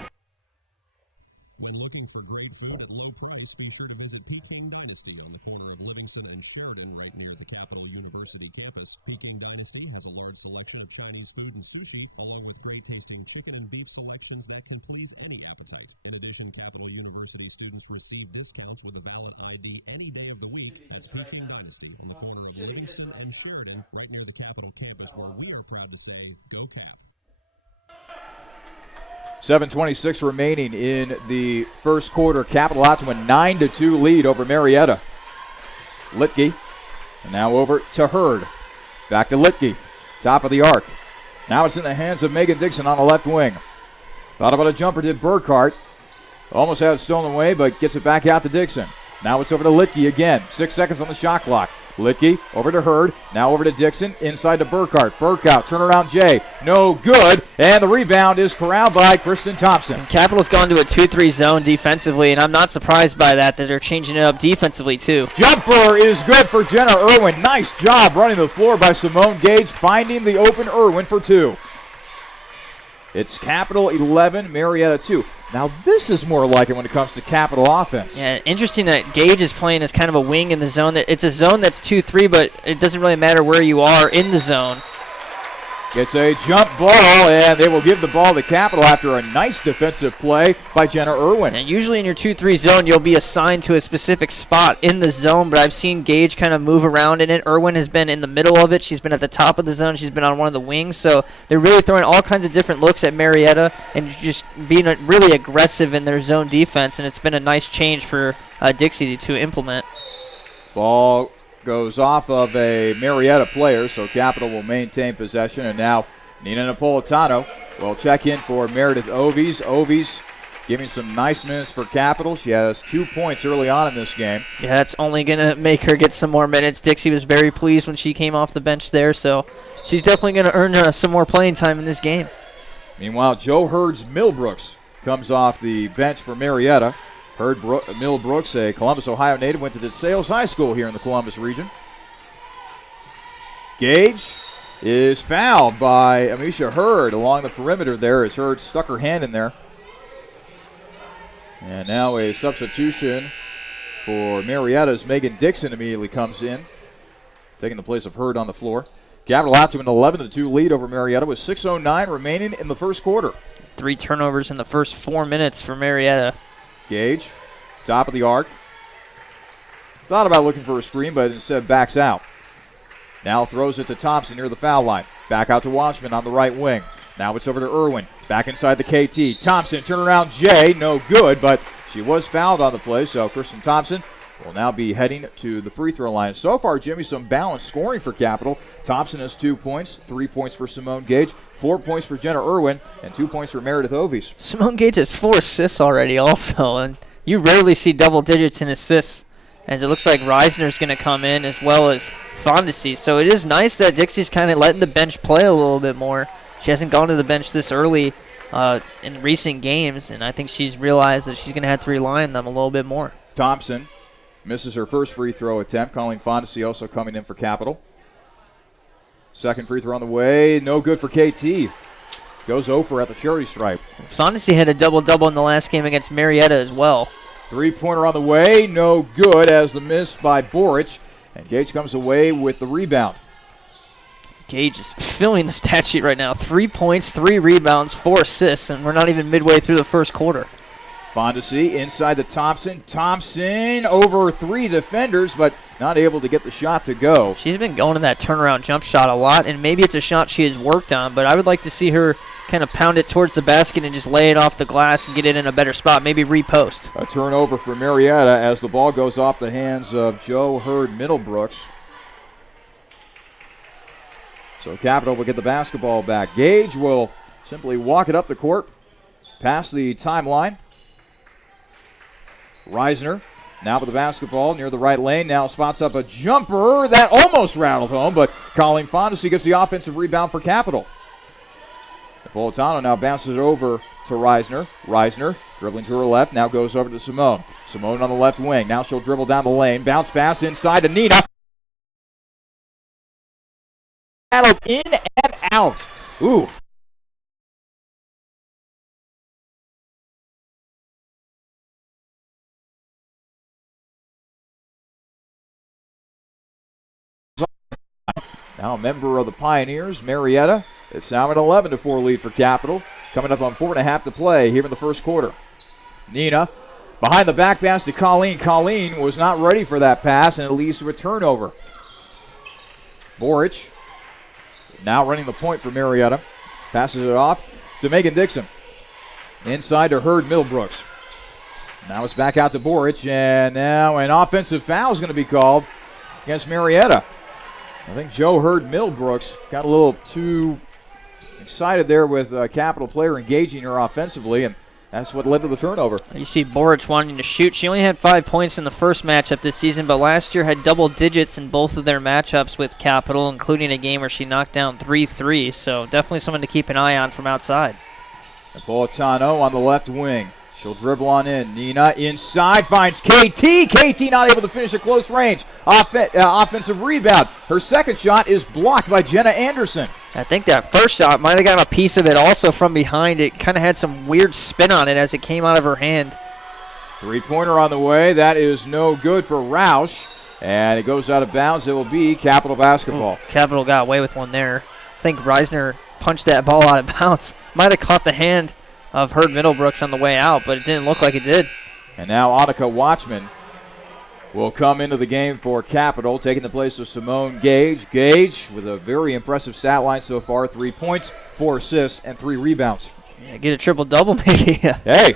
When looking for great food at low price, be sure to visit Peking Dynasty on the corner of Livingston and Sheridan, right near the Capital University campus. Peking Dynasty has a large selection of Chinese food and sushi, along with great-tasting chicken and beef selections that can please any appetite. In addition, Capital University students receive discounts with a valid ID any day of the week. That's Peking Dynasty on the corner of Livingston and Sheridan, right near the Capital campus, where we are proud to say, Go Cap! 7:26 remaining in the first quarter. Capital out to a 9-2 lead over Marietta. Litke, and now over to Hurd. Back to Litke, top of the arc. Now it's in the hands of Megan Dixon on the left wing. Thought about a jumper, did Burkhart. Almost had it stolen away, but gets it back out to Dixon. Now it's over to Litke again. 6 seconds on the shot clock. Litke over to Hurd. Now over to Dixon. Inside to Burkhart. Burkout. Turnaround Jay. No good. And the rebound is corralled by Kristen Thompson. Capital's gone to a 2-3 zone defensively, and I'm not surprised by that they're changing it up defensively too. Jumper is good for Jenna Irwin. Nice job running the floor by Simone Gage, finding the open Irwin for 2. It's Capital 11, Marietta 2. Now this is more like it when it comes to Capital offense. Yeah, interesting that Gage is playing as kind of a wing in the zone. It's a zone that's 2-3, but it doesn't really matter where you are in the zone. Gets a jump ball, and they will give the ball to Capital after a nice defensive play by Jenna Irwin. And usually in your 2-3 zone, you'll be assigned to a specific spot in the zone, but I've seen Gage kind of move around in it. Irwin has been in the middle of it. She's been at the top of the zone. She's been on one of the wings. So they're really throwing all kinds of different looks at Marietta and just being really aggressive in their zone defense, and it's been a nice change for Dixie to implement. Ball goes off of a Marietta player, so Capital will maintain possession. And now Nina Napolitano will check in for Meredith Ovies. Ovies giving some nice minutes for Capital. She has 2 points early on in this game. Yeah, that's only going to make her get some more minutes. Dixie was very pleased when she came off the bench there, so she's definitely going to earn some more playing time in this game. Meanwhile, Joe Hurd's Millbrooks comes off the bench for Marietta. Millbrooks, a Columbus, Ohio native, went to DeSales High School here in the Columbus region. Gage is fouled by Amisha Hurd along the perimeter there as Hurd stuck her hand in there. And now a substitution for Marietta's Megan Dixon immediately comes in, taking the place of Hurd on the floor. Capital out to an 11-2 lead over Marietta with 6:09 remaining in the first quarter. 3 turnovers in the first 4 minutes for Marietta. Gage, top of the arc. Thought about looking for a screen, but instead backs out. Now throws it to Thompson near the foul line. Back out to Watchman on the right wing. Now it's over to Irwin. Back inside the KT. Thompson, turnaround Jay. No good, but she was fouled on the play, so Kristen Thompson will now be heading to the free throw line. So far, Jimmy, some balanced scoring for Capital. Thompson has 2 points, 3 points for Simone Gage, 4 points for Jenna Irwin, and 2 points for Meredith Ovies. Simone Gage has 4 assists already also, and you rarely see double digits in assists, as it looks like Reisner's going to come in as well as Fondesi. So it is nice that Dixie's kind of letting the bench play a little bit more. She hasn't gone to the bench this early in recent games, and I think she's realized that she's going to have to rely on them a little bit more. Thompson misses her first free throw attempt. Colleen Fondesi also coming in for Capital. Second free throw on the way. No good for KT. Goes over at the charity stripe. Fondesi had a double-double in the last game against Marietta as well. Three-pointer on the way. No good as the miss by Boric. And Gage comes away with the rebound. Gage is filling the stat sheet right now. 3 points, 3 rebounds, 4 assists, and we're not even midway through the first quarter. Fondesi inside to Thompson. Thompson over 3 defenders, but not able to get the shot to go. She's been going to that turnaround jump shot a lot, and maybe it's a shot she has worked on, but I would like to see her kind of pound it towards the basket and just lay it off the glass and get it in a better spot, maybe repost. A turnover for Marietta as the ball goes off the hands of Joe Hurd Middlebrooks. So Capital will get the basketball back. Gage will simply walk it up the court, past the timeline. Reisner now with the basketball near the right lane. Now spots up a jumper that almost rattled home, but Colleen Fondesi gets the offensive rebound for Capital. Napolitano now bounces it over to Reisner. Reisner dribbling to her left, now goes over to Simone. Simone on the left wing. Now she'll dribble down the lane. Bounce pass inside to Nina. Battled in and out. Ooh. Now a member of the Pioneers, Marietta. It's now an 11-4 lead for Capital. Coming up on 4.5 to play here in the first quarter. Nina behind the back pass to Colleen. Colleen was not ready for that pass, and it leads to a turnover. Boric now running the point for Marietta. Passes it off to Megan Dixon. Inside to Hurd Middlebrooks. Now it's back out to Boric, and now an offensive foul is going to be called against Marietta. I think Joe Hurd Middlebrooks got a little too excited there with a Capital player engaging her offensively, and that's what led to the turnover. You see Boric wanting to shoot. She only had 5 points in the first matchup this season, but last year had double digits in both of their matchups with Capital, including a game where she knocked down 3 threes, so definitely someone to keep an eye on from outside. Napolitano on the left wing. She'll dribble on in. Nina inside finds KT. KT not able to finish at close range. Offensive rebound. Her second shot is blocked by Jenna Anderson. I think that first shot might have gotten a piece of it also from behind. It kind of had some weird spin on it as it came out of her hand. Three-pointer on the way. That is no good for Roush. And it goes out of bounds. It will be Capital basketball. Capital got away with one there. I think Reisner punched that ball out of bounds. Might have caught the hand of Hurd Middlebrooks on the way out, but it didn't look like it did. And now Annika Watchman will come into the game for Capital, taking the place of Simone Gage. Gage with a very impressive stat line so far. 3 points, 4 assists, and 3 rebounds. Yeah, get a triple-double maybe. Hey.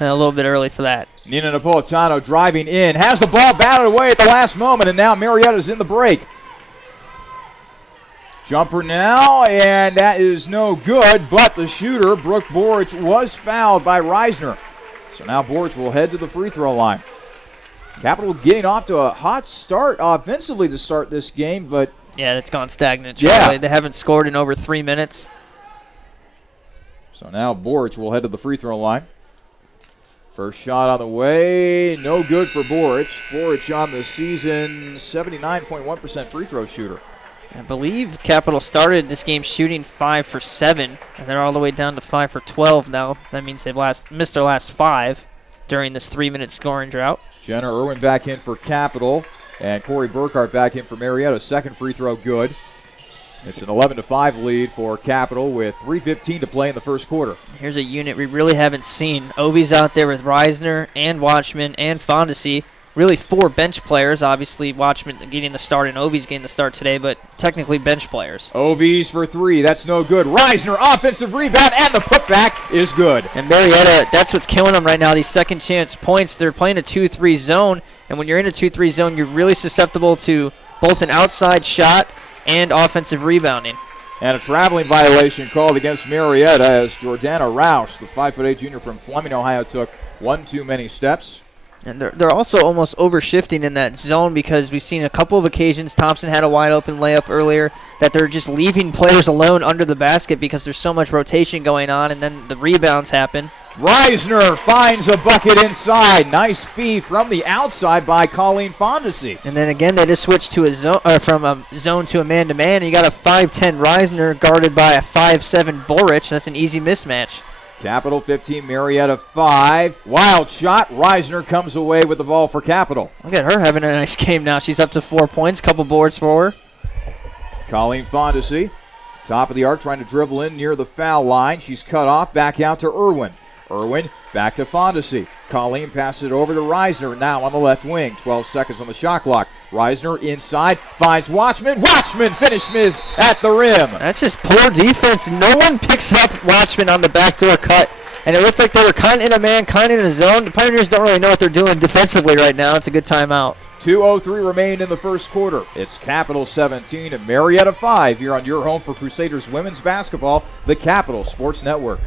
A little bit early for that. Nina Napolitano driving in. Has the ball batted away at the last moment, and now Marietta's in the break. Jumper now, and that is no good, but the shooter, Brooke Boric, was fouled by Reisner. So now Boric will head to the free throw line. Capital getting off to a hot start offensively to start this game, but... yeah, it's gone stagnant. Yeah. They haven't scored in over 3 minutes. So now Boric will head to the free throw line. First shot on the way, no good for Boric. Boric on the season, 79.1% free throw shooter. I believe Capital started this game shooting 5 for 7, and they're all the way down to 5 for 12 now. That means they've missed their last 5 during this 3-minute scoring drought. Jenna Irwin back in for Capital, and Corey Burkhart back in for Marietta. Second free throw good. It's an 11-5 lead for Capital with 3:15 to play in the first quarter. Here's a unit we really haven't seen. Ovi's out there with Reisner and Watchman and Fondesi. Really 4 bench players. Obviously, Watchman getting the start and Ovi's getting the start today, but technically bench players. Ovi's for 3. That's no good. Reisner, offensive rebound, and the putback is good. And Marietta, that's what's killing them right now, these second chance points. They're playing a 2-3 zone, and when you're in a 2-3 zone, you're really susceptible to both an outside shot and offensive rebounding. And a traveling violation called against Marietta as Jordana Rouse, the 5'8" junior from Fleming, Ohio, took one too many steps. And they're also almost overshifting in that zone because we've seen a couple of occasions, Thompson had a wide open layup earlier, that they're just leaving players alone under the basket because there's so much rotation going on, and then the rebounds happen. Reisner finds a bucket inside. Nice feed from the outside by Colleen Fondesi. And then again, they just switched to a zone, from a zone to a man-to-man. You got a 5'10" Reisner guarded by a 5'7" Boric. That's an easy mismatch. Capital 15, Marietta 5. Wild shot. Reisner comes away with the ball for Capital. Look at her having a nice game now. She's up to 4 points, couple boards for her. Colleen Fondesi, top of the arc, trying to dribble in near the foul line. She's cut off. Back out to Irwin. Irwin Back to Fondesi. Colleen passes it over to Reisner, now on the left wing. 12 seconds on the shot clock. Reisner inside, finds Watchman. Watchman finish miss at the rim. That's just poor defense. No one picks up Watchman on the backdoor cut. And it looked like they were kind of in a man, kind of in a zone. The Pioneers don't really know what they're doing defensively right now. It's a good timeout. 2:03 remain in the first quarter. It's Capital 17 and Marietta 5 here on your home for Crusaders women's basketball, the Capital Sports Network.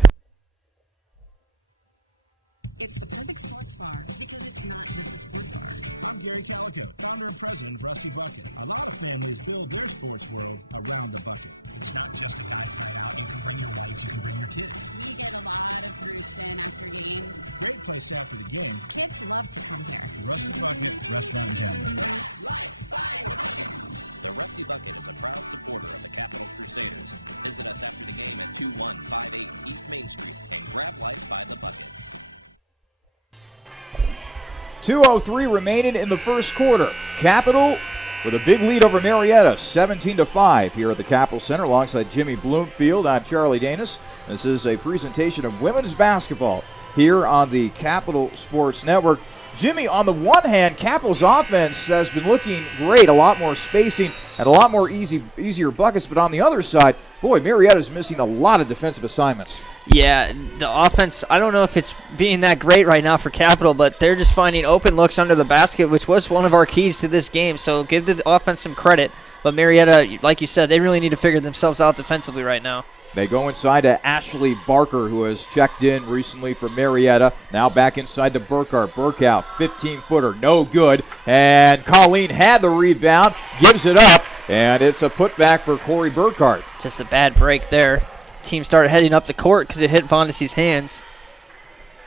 It's the perfect sports bar because it's not just a sports bar. I'm Gary Calico, founder and president of Rusty Bucket. A lot of families build their sports world around the bucket. It's not just a guy's home. You can bring your wife, you can bring your kids. You get a lot of groups and activities. Great place after the game. Kids love to come here. The Rusty Bucket, West St. John. The Rusty Bucket is a proud supporter of the Capital Crusaders. Visit us at location at 2158 East Main Street and grab life by the bucket. 2:03 remaining in the first quarter. Capital with a big lead over Marietta, 17-5 here at the Capital Center alongside Jimmy Bloomfield. I'm Charlie Danis. This is a presentation of women's basketball here on the Capital Sports Network. Jimmy, on the one hand, Capital's offense has been looking great, a lot more spacing and a lot more easier buckets, but on the other side, boy, Marietta's missing a lot of defensive assignments. Yeah, the offense, I don't know if it's being that great right now for Capital, but they're just finding open looks under the basket, which was one of our keys to this game. So give the offense some credit. But Marietta, like you said, they really need to figure themselves out defensively right now. They go inside to Ashley Barker, who has checked in recently for Marietta. Now back inside to Burkhart. Burkout, 15-footer, no good. And Colleen had the rebound, gives it up, and it's a putback for Corey Burkhart. Just a bad break there. Team started heading up the court because it hit Fondesi's hands.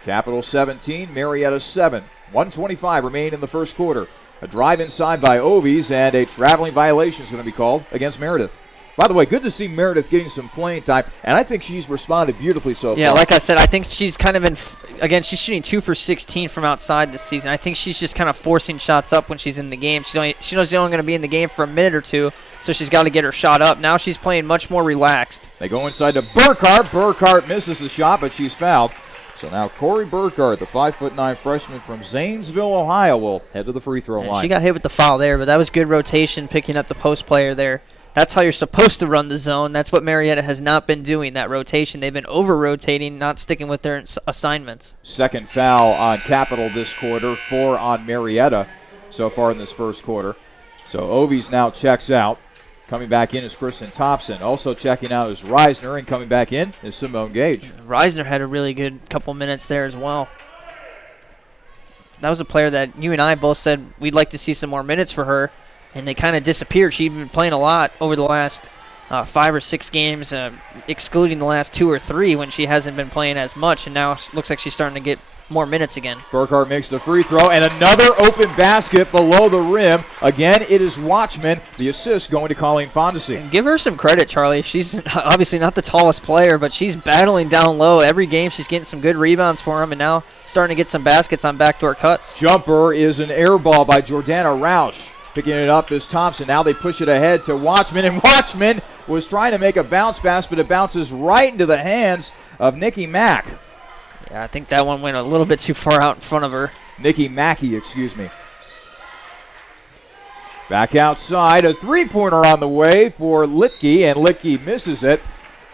Capital 17, Marietta 7. 1:25 remain in the first quarter. A drive inside by Ovies, and a traveling violation is going to be called against Meredith. By the way, good to see Meredith getting some playing time, and I think she's responded beautifully so far. Yeah, like I said, I think she's kind of again, she's shooting 2 for 16 from outside this season. I think she's just kind of forcing shots up when she's in the game. She knows she's only going to be in the game for a minute or two, so she's got to get her shot up. Now she's playing much more relaxed. They go inside to Burkhart. Burkhart misses the shot, but she's fouled. So now Corey Burkhart, the 5'9" freshman from Zanesville, Ohio, will head to the free throw line. She got hit with the foul there, but that was good rotation, picking up the post player there. That's how you're supposed to run the zone. That's what Marietta has not been doing, that rotation. They've been over-rotating, not sticking with their assignments. Second foul on Capital this quarter, 4 on Marietta so far in this first quarter. So Ovies now checks out. Coming back in is Kristen Thompson. Also checking out is Reisner, and coming back in is Simone Gage. Reisner had a really good couple minutes there as well. That was a player that you and I both said we'd like to see some more minutes for her, and they kind of disappeared. She'd been playing a lot over the last 5 or 6 games, excluding the last 2 or 3 when she hasn't been playing as much, and now it looks like she's starting to get more minutes again. Burkhart makes the free throw, and another open basket below the rim. Again, it is Watchman. The assist going to Colleen Fondesi. And give her some credit, Charlie. She's obviously not the tallest player, but she's battling down low. Every game she's getting some good rebounds for them, and now starting to get some baskets on backdoor cuts. Jumper is an air ball by Jordana Rausch. Picking it up is Thompson. Now they push it ahead to Watchman, and Watchman was trying to make a bounce pass, but it bounces right into the hands of Nikki Mack. Yeah, I think that one went a little bit too far out in front of her. Nikki Mackey, excuse me. Back outside, a three-pointer on the way for Litke, and Litke misses it.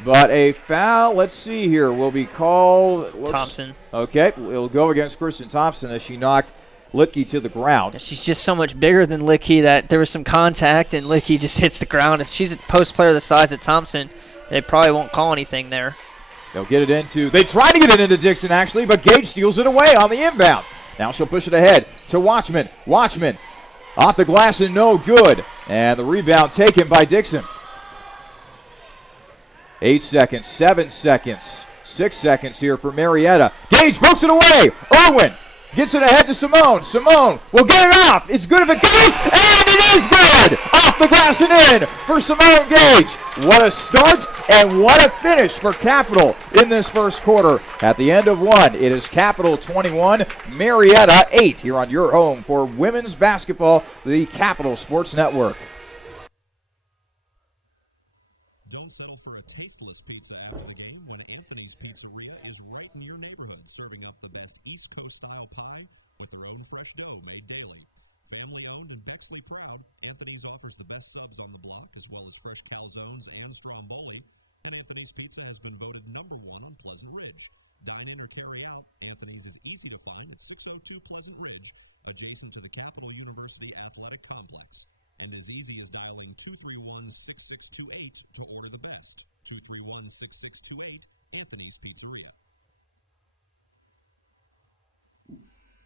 But a foul, let's see here, will be called. Thompson. Okay, it'll go against Kristen Thompson as she knocked Litke to the ground. She's just so much bigger than Litke that there was some contact, and Litke just hits the ground. If she's a post player the size of Thompson, they probably won't call anything there. They'll get it into, they try to get it into Dixon actually, but Gage steals it away on the inbound. Now she'll push it ahead to Watchman. Watchman off the glass and no good. And the rebound taken by Dixon. 8 seconds, 7 seconds, 6 seconds here for Marietta. Gage pokes it away. Irwin gets it ahead to Simone. Simone will get it off. It's good if it goes, and it is good! Off the glass and in for Simone Gage. What a start and what a finish for Capital in this first quarter. At the end of one, it is Capital 21, Marietta 8 here on your home for women's basketball, the Capital Sports Network. Don't Don't settle for a tasteless pizza after the game when Anthony's Pizzeria is right in your neighborhood, serving up the best East Coast-style pie with their own fresh dough made daily. Family-owned and Bexley proud, Anthony's offers the best subs on the block, as well as fresh calzones and stromboli, and Anthony's Pizza has been voted #1 on Pleasant Ridge. Dine in or carry out, Anthony's is easy to find at 602 Pleasant Ridge, adjacent to the Capital University Athletic Complex. And as easy as dialing 231-6628 to order the best. 231-6628, Anthony's Pizzeria.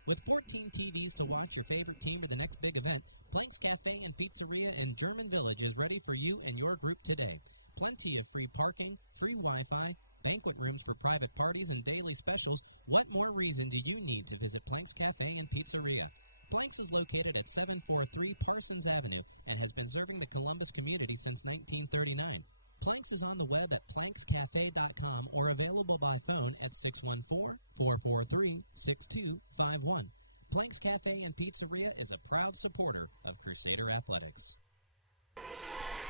With 14 TVs to watch your favorite team at the next big event, Plants Cafe and Pizzeria in German Village is ready for you and your group today. Plenty of free parking, free Wi-Fi, banquet rooms for private parties, and daily specials. What more reason do you need to visit Plants Cafe and Pizzeria? Plants is located at 743 Parsons Avenue and has been serving the Columbus community since 1939. Plants is on the web at plankscafe.com or available by phone at 614-443-6251. Plants Cafe and Pizzeria is a proud supporter of Crusader Athletics.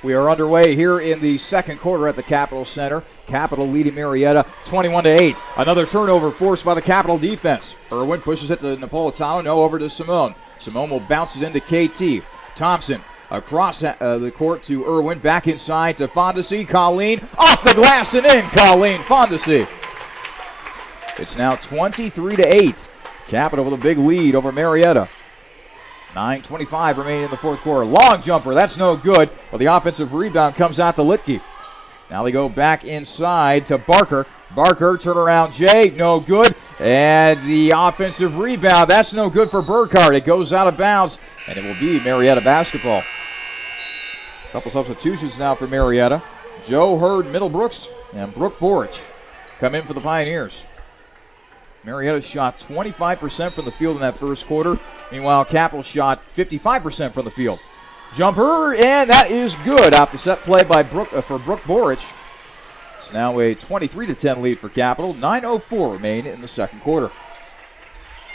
We are underway here in the second quarter at the Capital Center. Capital leading Marietta 21-8. Another turnover forced by the Capital defense. Irwin pushes it to Napolitano. No, over to Simone. Simone will bounce it into KT. Thompson across the court to Irwin. Back inside to Fondesi. Colleen off the glass and in. Colleen Fondesi. It's now 23-8. Capital with a big lead over Marietta. 9:25 remaining in the fourth quarter. Long jumper, that's no good. But the offensive rebound comes out to Litke. Now they go back inside to Barker. Barker, turnaround Jay, no good. And the offensive rebound, that's no good for Burkhardt. It goes out of bounds, and it will be Marietta basketball. A couple substitutions now for Marietta. Joe Hurd Middlebrooks and Brooke Borich come in for the Pioneers. Marietta shot 25% from the field in that first quarter. Meanwhile, Capital shot 55% from the field. Jumper, and that is good. Off the set play by Brooke Borich. It's now a 23-10 lead for Capital. 9:04 remain in the second quarter.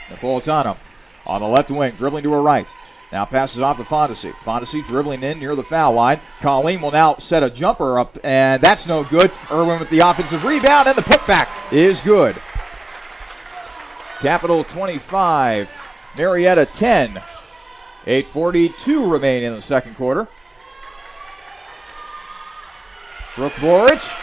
Napolitano on the left wing, dribbling to her right. Now passes off to Fondesi. Fondesi dribbling in near the foul line. Colleen will now set a jumper up, and that's no good. Irwin with the offensive rebound, and the putback is good. Capital 25, Marietta 10. 8:42 remain in the second quarter. Brooke Borich.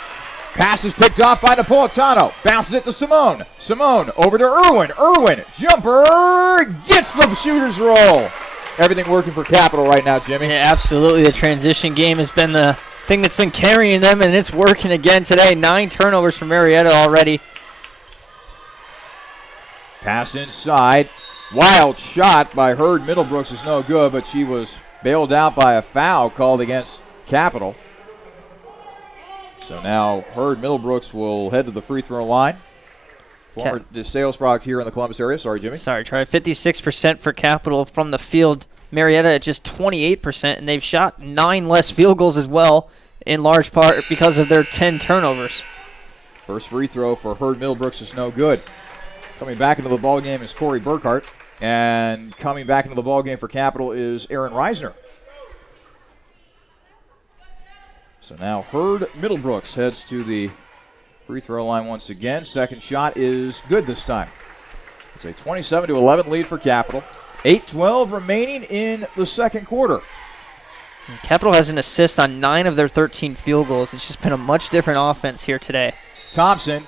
Pass is picked off by Napolitano. Bounces it to Simone. Simone over to Irwin. Irwin, jumper, gets the shooter's roll. Everything working for Capital right now, Jimmy. Yeah, absolutely. The transition game has been the thing that's been carrying them, and it's working again today. 9 turnovers for Marietta already. Pass inside. Wild shot by Hurd Middlebrooks is no good, but she was bailed out by a foul called against Capital. So now Hurd Middlebrooks will head to the free throw line. Former DeSales product here in the Columbus area. Sorry, Jimmy. Sorry, Troy. 56% for Capital from the field. Marietta at just 28%, and they've shot 9 less field goals as well, in large part because of their 10 turnovers. First free throw for Hurd Middlebrooks is no good. Coming back into the ballgame is Corey Burkhart. And coming back into the ballgame for Capital is Aaron Reisner. So now Hurd Middlebrooks heads to the free throw line once again. Second shot is good this time. It's a 27-11 lead for Capital. 8:12 remaining in the second quarter. Capital has an assist on 9 of their 13 field goals. It's just been a much different offense here today. Thompson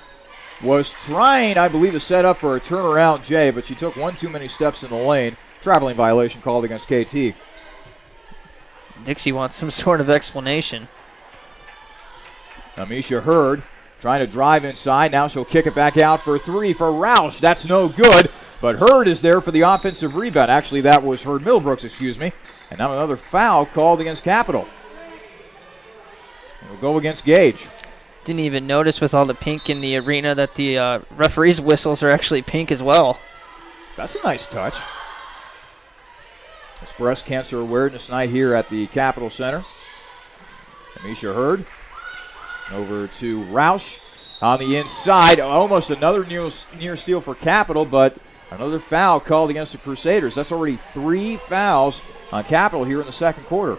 was trying, I believe, to set up for a turnaround Jay, but she took one too many steps in the lane. Traveling violation called against KT. Dixie wants some sort of explanation. Amisha Hurd trying to drive inside. Now she'll kick it back out for 3 for Roush. That's no good, but Hurd is there for the offensive rebound. Actually, that was Hurd Middlebrooks, excuse me. And now another foul called against Capital. It'll go against Gage. Didn't even notice with all the pink in the arena that the referees' whistles are actually pink as well. That's a nice touch. It's Breast Cancer Awareness Night here at the Capital Center. Amisha Hurd over to Roush on the inside. Almost another near steal for Capital, but another foul called against the Crusaders. That's already 3 fouls on Capital here in the second quarter.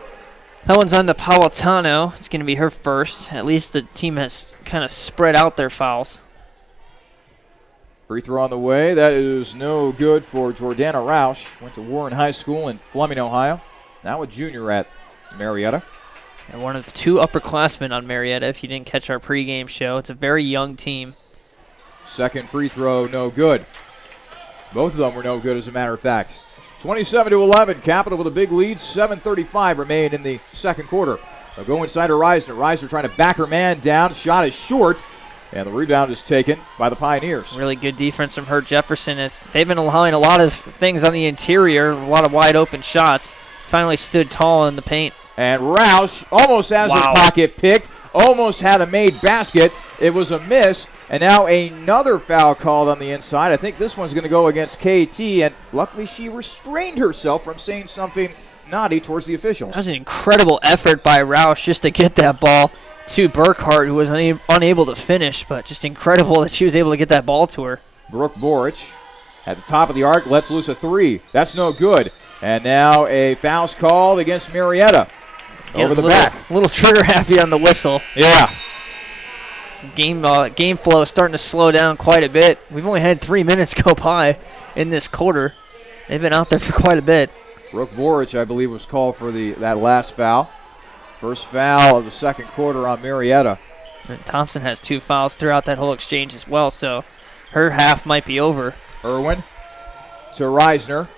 That one's on to Napolitano. It's going to be her first. At least the team has kind of spread out their fouls. Free throw on the way. That is no good for Jordana Roush. Went to Warren High School in Fleming, Ohio. Now a junior at Marietta. And one of the 2 upperclassmen on Marietta, if you didn't catch our pregame show. It's a very young team. Second free throw, no good. Both of them were no good, as a matter of fact. 27-11, Capital with a big lead. 7:35 remain in the second quarter. They'll go inside to Reisner. Reisner trying to back her man down. Shot is short, and the rebound is taken by the Pioneers. Really good defense from Hurt Jefferson. As they've been allowing a lot of things on the interior, a lot of wide open shots. Finally stood tall in the paint. And Roush almost has her pocket picked. Almost had a made basket. It was a miss. And now another foul called on the inside. I think this one's going to go against KT, and luckily she restrained herself from saying something naughty towards the officials. That was an incredible effort by Roush just to get that ball to Burkhart, who was unable to finish, but just incredible that she was able to get that ball to her. Brooke Boric at the top of the arc lets loose a 3. That's no good. And now a foul's called against Marietta. Over the back. A little trigger happy on the whistle. Yeah. Game flow is starting to slow down quite a bit. We've only had 3 minutes go by in this quarter. They've been out there for quite a bit. Brooke Boric, I believe, was called for that last foul. First foul of the second quarter on Marietta. And Thompson has 2 fouls throughout that whole exchange as well, so her half might be over. Irwin to Reisner.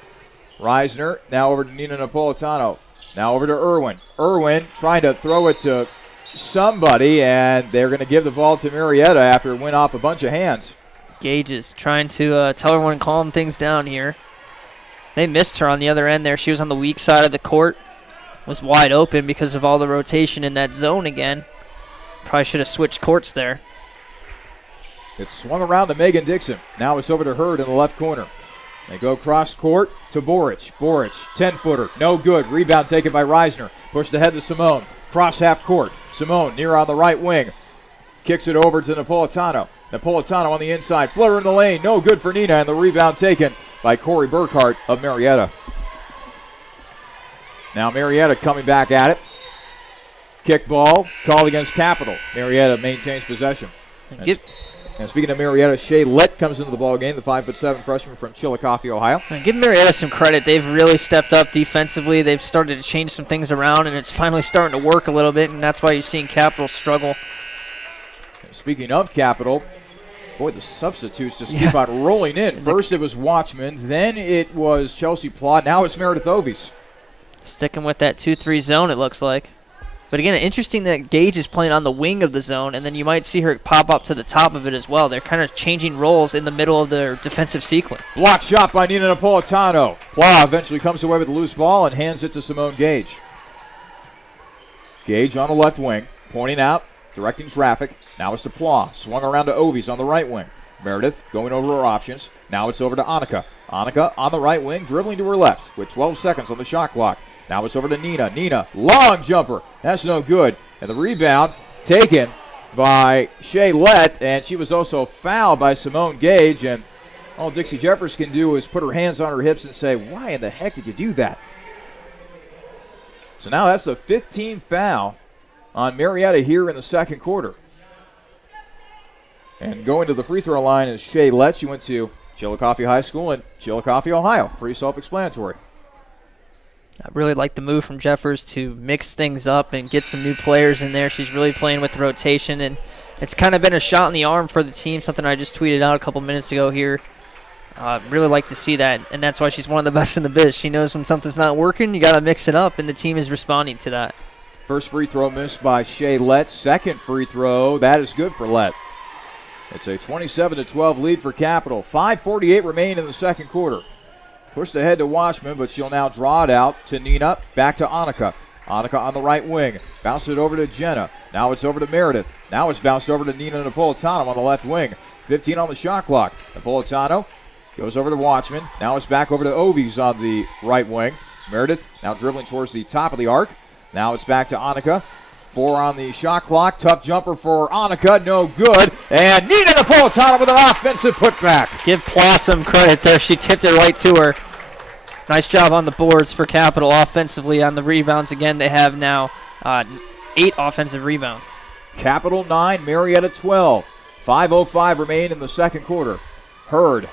Reisner now over to Nina Napolitano. Now over to Irwin. Irwin trying to throw it to somebody, and they're going to give the ball to Marietta after it went off a bunch of hands. Gage is trying to tell everyone to calm things down here. They missed her on the other end there. She was on the weak side of the court. Was wide open because of all the rotation in that zone again. Probably should have switched courts there. It's swung around to Megan Dixon. Now it's over to Hurd in the left corner. They go cross court to Boric. Boric, 10-footer, no good. Rebound taken by Reisner. Pushed ahead to Simone. Cross half court. Simone near on the right wing. Kicks it over to Napolitano. Napolitano on the inside. Flutter in the lane. No good for Nina. And the rebound taken by Corey Burkhart of Marietta. Now Marietta coming back at it. Kick ball called against Capital. Marietta maintains possession. And speaking of Marietta, Shea Lett comes into the ball game, the 5'7" freshman from Chillicothe, Ohio. And give Marietta some credit. They've really stepped up defensively. They've started to change some things around, and it's finally starting to work a little bit, and that's why you're seeing Capital struggle. And speaking of Capital, boy, the substitutes just keep on rolling in. First it was Watchman, then it was Chelsea Plott, now it's Meredith Ovies. Sticking with that 2-3 zone, it looks like. But again, interesting that Gage is playing on the wing of the zone, and then you might see her pop up to the top of it as well. They're kind of changing roles in the middle of their defensive sequence. Block shot by Nina Napolitano. Pla eventually comes away with the loose ball and hands it to Simone Gage. Gage on the left wing, pointing out, directing traffic. Now it's to Pla. Swung around to Ovies on the right wing. Meredith going over her options. Now it's over to Annika. Annika on the right wing, dribbling to her left with 12 seconds on the shot clock. Now it's over to Nina. Nina, long jumper. That's no good. And the rebound taken by Shea Lett, and she was also fouled by Simone Gage. And all Dixie Jeffers can do is put her hands on her hips and say, why in the heck did you do that? So now that's the 15th foul on Marietta here in the second quarter. And going to the free throw line is Shea Lett. She went to Chillicothe High School in Chillicothe, Ohio. Pretty self-explanatory. I really like the move from Jeffers to mix things up and get some new players in there. She's really playing with the rotation, and it's kind of been a shot in the arm for the team, something I just tweeted out a couple minutes ago here. Really like to see that, and that's why she's one of the best in the biz. She knows when something's not working, you got to mix it up, and the team is responding to that. First free throw missed by Shea Lett. Second free throw, that is good for Lett. It's a 27-12 lead for Capital. 5:48 remain in the second quarter. Pushed ahead to Watchman, but she'll now draw it out to Nina. Back to Annika. Annika on the right wing. Bounced it over to Jenna. Now it's over to Meredith. Now it's bounced over to Nina Napolitano on the left wing. 15 on the shot clock. Napolitano goes over to Watchman. Now it's back over to Ovies on the right wing. Meredith now dribbling towards the top of the arc. Now it's back to Annika. 4 on the shot clock. Tough jumper for Annika. No good. And Nina Napolitano with an offensive putback. Give Pla some credit there. She tipped it right to her. Nice job on the boards for Capital offensively. On the rebounds again, they have now 8 offensive rebounds. Capital 9, Marietta 12. 5:05 remain in the second quarter. Hurd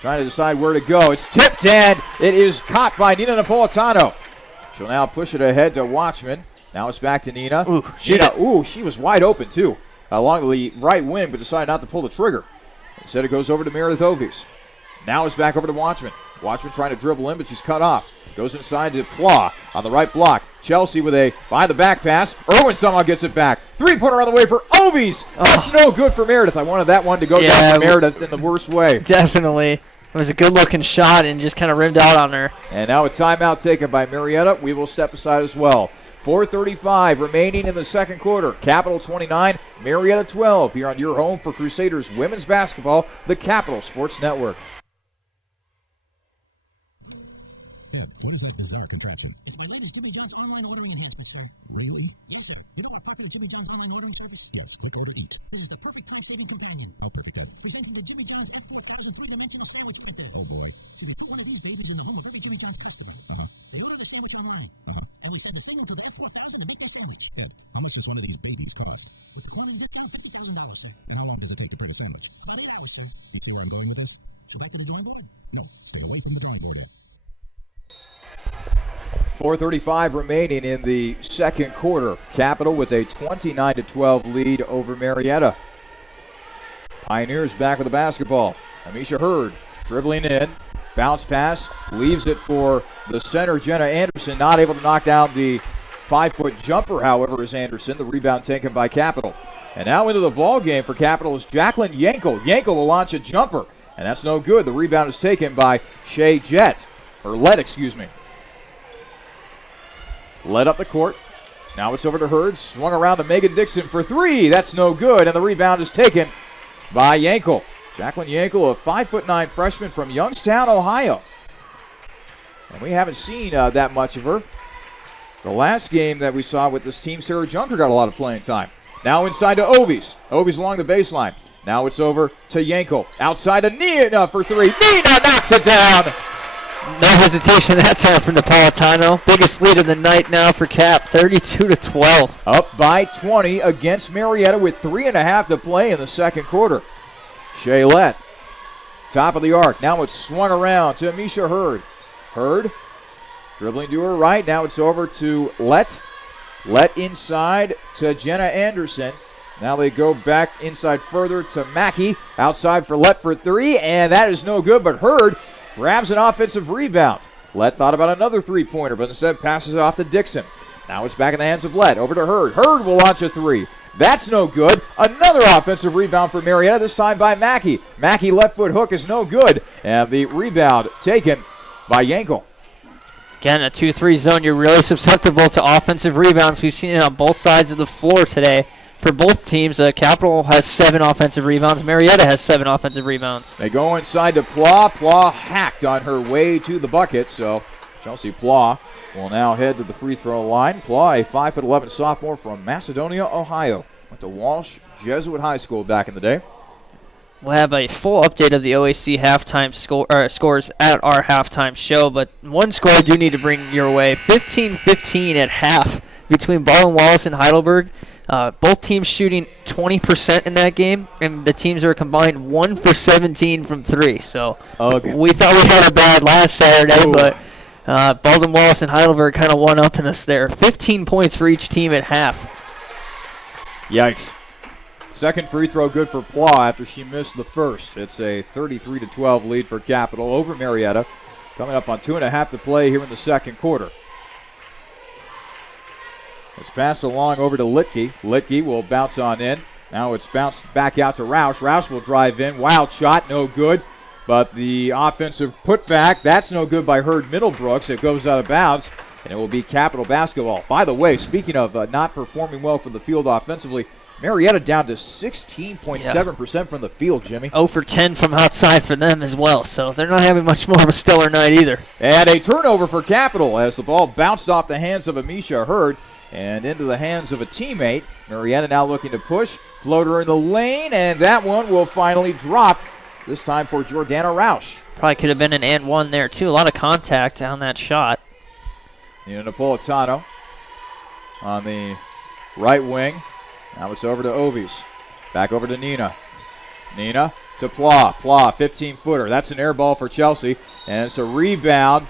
trying to decide where to go. It's tipped and it is caught by Nina Napolitano. She'll now push it ahead to Watchman. Now it's back to Nina. She was wide open too along the right wing, but decided not to pull the trigger. Instead it goes over to Meredith Ovies. Now it's back over to Watchman. Watchman trying to dribble in, but she's cut off. Goes inside to Pla on the right block. Chelsea with a behind the back pass. Irwin somehow gets it back. 3-pointer on the way for Ovies. That's no good for Meredith. I wanted that one to go down to Meredith in the worst way. Definitely. It was a good-looking shot and just kind of rimmed out on her. And now a timeout taken by Marietta. We will step aside as well. 4:35 remaining in the second quarter. Capital 29, Marietta 12. Here on your home for Crusaders women's basketball, the Capital Sports Network. What is that bizarre contraption? It's my latest Jimmy John's online ordering enhancement, sir. Really? Yes, sir. You know our popular Jimmy John's online ordering service? Yes, click order eat. This is the perfect time-saving companion. How perfect that? Presenting the Jimmy John's F4000 three-dimensional sandwich maker. Oh, boy. So we put one of these babies in the home of every Jimmy John's customer. They order their sandwich online. And we send the signal to the F4000 to make their sandwich. Hey, how much does one of these babies cost? With the quantity discount, $50,000, sir. And how long does it take to print a sandwich? About 8 hours, sir. You see where I'm going with this? So back to the drawing board? No, stay away from the drawing board yet. 4:35 remaining in the second quarter. Capital with a 29-12 lead over Marietta. Pioneers back with the basketball. Amisha Hurd dribbling in. Bounce pass. Leaves it for the center, Jenna Anderson. Not able to knock down the 5-foot jumper, however, is Anderson. The rebound taken by Capital. And now into the ball game for Capital is Jacqueline Yankel. Yankel will launch a jumper, and that's no good. The rebound is taken by Shea Lett, excuse me. Led up the court. Now it's over to Hurd. Swung around to Megan Dixon for 3. That's no good, and the rebound is taken by Yankel. Jacqueline Yankel, a 5'9" freshman from Youngstown, Ohio. And we haven't seen that much of her. The last game that we saw with this team, Sarah Junker got a lot of playing time. Now inside to Ovies. Ovies along the baseline. Now it's over to Yankel. Outside to Nina for 3. Nina knocks it down. No hesitation that time from Napolitano. Biggest lead of the night now for Cap, 32-12. Up by 20 against Marietta with 3.5 to play in the second quarter. Shea Lett, top of the arc. Now it's swung around to Amisha Hurd. Hurd dribbling to her right. Now it's over to Lett. Lett inside to Jenna Anderson. Now they go back inside further to Mackey. Outside for Lett for 3, and that is no good, but Hurd grabs an offensive rebound. Lett thought about another 3-pointer, but instead passes it off to Dixon. Now it's back in the hands of Lett. Over to Hurd. Hurd will launch a 3. That's no good. Another offensive rebound for Marietta, this time by Mackey. Mackey left foot hook is no good. And the rebound taken by Yankel. Again, a 2-3 zone. You're really susceptible to offensive rebounds. We've seen it on both sides of the floor today. For both teams, Capital has 7 offensive rebounds. Marietta has 7 offensive rebounds. They go inside to Pla. Pla hacked on her way to the bucket, so Chelsea Pla will now head to the free throw line. Pla, a 5'11" sophomore from Macedonia, Ohio. Went to Walsh Jesuit High School back in the day. We'll have a full update of the OAC halftime scores at our halftime show, but one score I do need to bring your way. 15-15 at half between Baldwin Wallace and Heidelberg. Both teams shooting 20% in that game, and the teams are combined 1 for 17 from 3. So we thought we had a bad last Saturday, but Baldwin Wallace and Heidelberg kind of won up in us there. 15 points for each team at half. Yikes. Second free throw good for Pla after she missed the first. It's a 33-12 lead for Capital over Marietta. Coming up on 2.5 to play here in the second quarter. It's passed along over to Litke. Litke will bounce on in. Now it's bounced back out to Roush. Roush will drive in. Wild shot, no good. But the offensive putback, that's no good by Hurd Middlebrooks. It goes out of bounds, and it will be Capital basketball. By the way, speaking of not performing well from the field offensively, Marietta down to 16.7% from the field, Jimmy. 0 for 10 from outside for them as well, so they're not having much more of a stellar night either. And a turnover for Capital as the ball bounced off the hands of Amisha Hurd and into the hands of a teammate. Marietta now looking to push. Floater in the lane, and that one will finally drop this time for Jordana Roush. Probably could have been an and one there, too. A lot of contact on that shot. Nina Napolitano on the right wing. Now it's over to Ovies. Back over to Nina. Nina to Pla. Pla, 15-footer. That's an air ball for Chelsea. And it's a rebound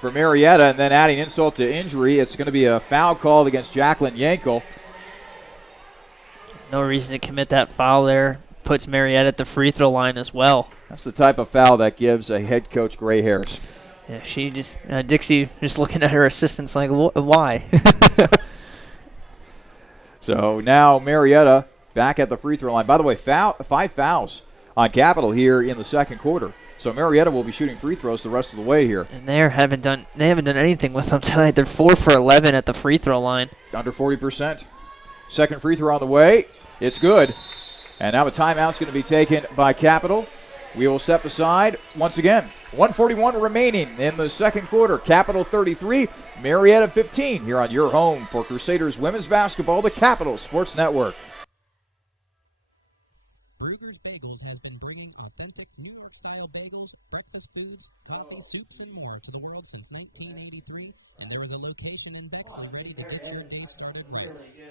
for Marietta. And then adding insult to injury, it's going to be a foul called against Jacqueline Yankel. No reason to commit that foul there. Puts Marietta at the free throw line as well. That's the type of foul that gives a head coach gray hairs. Yeah, she just, Dixie just looking at her assistants like, why? So now Marietta back at the free throw line. By the way, 5 fouls on Capital here in the second quarter. So Marietta will be shooting free throws the rest of the way here. And they haven't done anything with them tonight. They're 4 for 11 at the free throw line. Under 40%. Second free throw on the way. It's good. And now a timeout's going to be taken by Capital. We will step aside once again. 1:41 remaining in the second quarter. Capital 33, Marietta 15 here on your home for Crusaders women's basketball, the Capital Sports Network. Brugger's Bagels has been bringing authentic New York-style bagels, breakfast foods, coffee, soups, and more to the world since 1983, and there is a location in Bexley ready to get your day started right.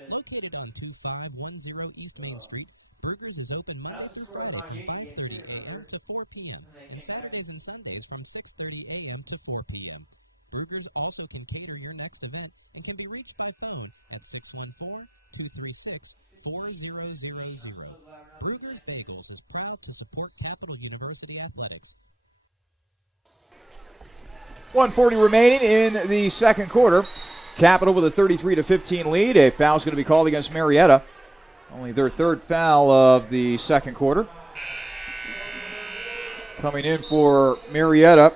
Located on 2510 East Main Street, Brugger's is open Monday through Friday from 5:30 a.m. to 4 p.m. and Saturdays and Sundays from 6:30 a.m. to 4 p.m. Brugger's also can cater your next event and can be reached by phone at 614-236-4000. Brugger's Bagels is proud to support Capital University Athletics. 1:40 remaining in the second quarter. Capital with a 33-15 lead. A foul's going to be called against Marietta. Only their third foul of the second quarter. Coming in for Marietta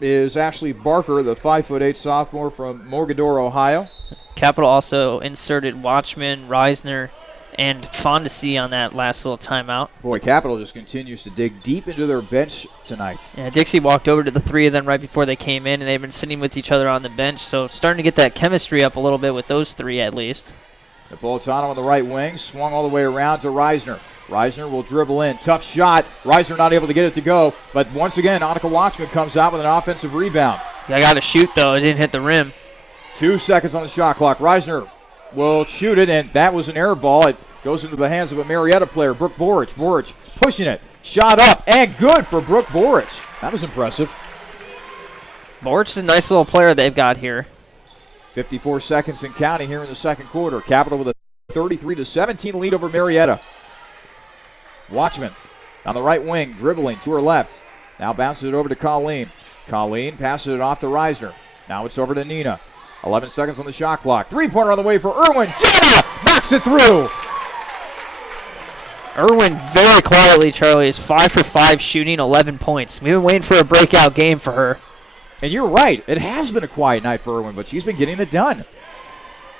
is Ashley Barker, the 5'8" sophomore from Mogadore, Ohio. Capital also inserted Watchman, Reisner, and Fondesi on that last little timeout. Boy, Capital just continues to dig deep into their bench tonight. Yeah, Dixie walked over to the three of them right before they came in, and they've been sitting with each other on the bench, so starting to get that chemistry up a little bit with those three at least. Napolitano on the right wing, swung all the way around to Reisner. Reisner will dribble in. Tough shot. Reisner not able to get it to go. But once again, Annika Watchman comes out with an offensive rebound. I got to shoot, though. It didn't hit the rim. 2 seconds on the shot clock. Reisner will shoot it, and that was an air ball. It goes into the hands of a Marietta player, Brooke Borich. Borich pushing it. Shot up, and good for Brooke Borich. That was impressive. Borich is a nice little player they've got here. 54 seconds and counting here in the second quarter. Capital with a 33-17 lead over Marietta. Watchman on the right wing, dribbling to her left. Now bounces it over to Colleen. Colleen passes it off to Reisner. Now it's over to Nina. 11 seconds on the shot clock. Three-pointer on the way for Irwin. Jenna knocks it through. Irwin very quietly, Charlie, is 5 for 5 shooting, 11 points. We've been waiting for a breakout game for her. And you're right. It has been a quiet night for Irwin, but she's been getting it done.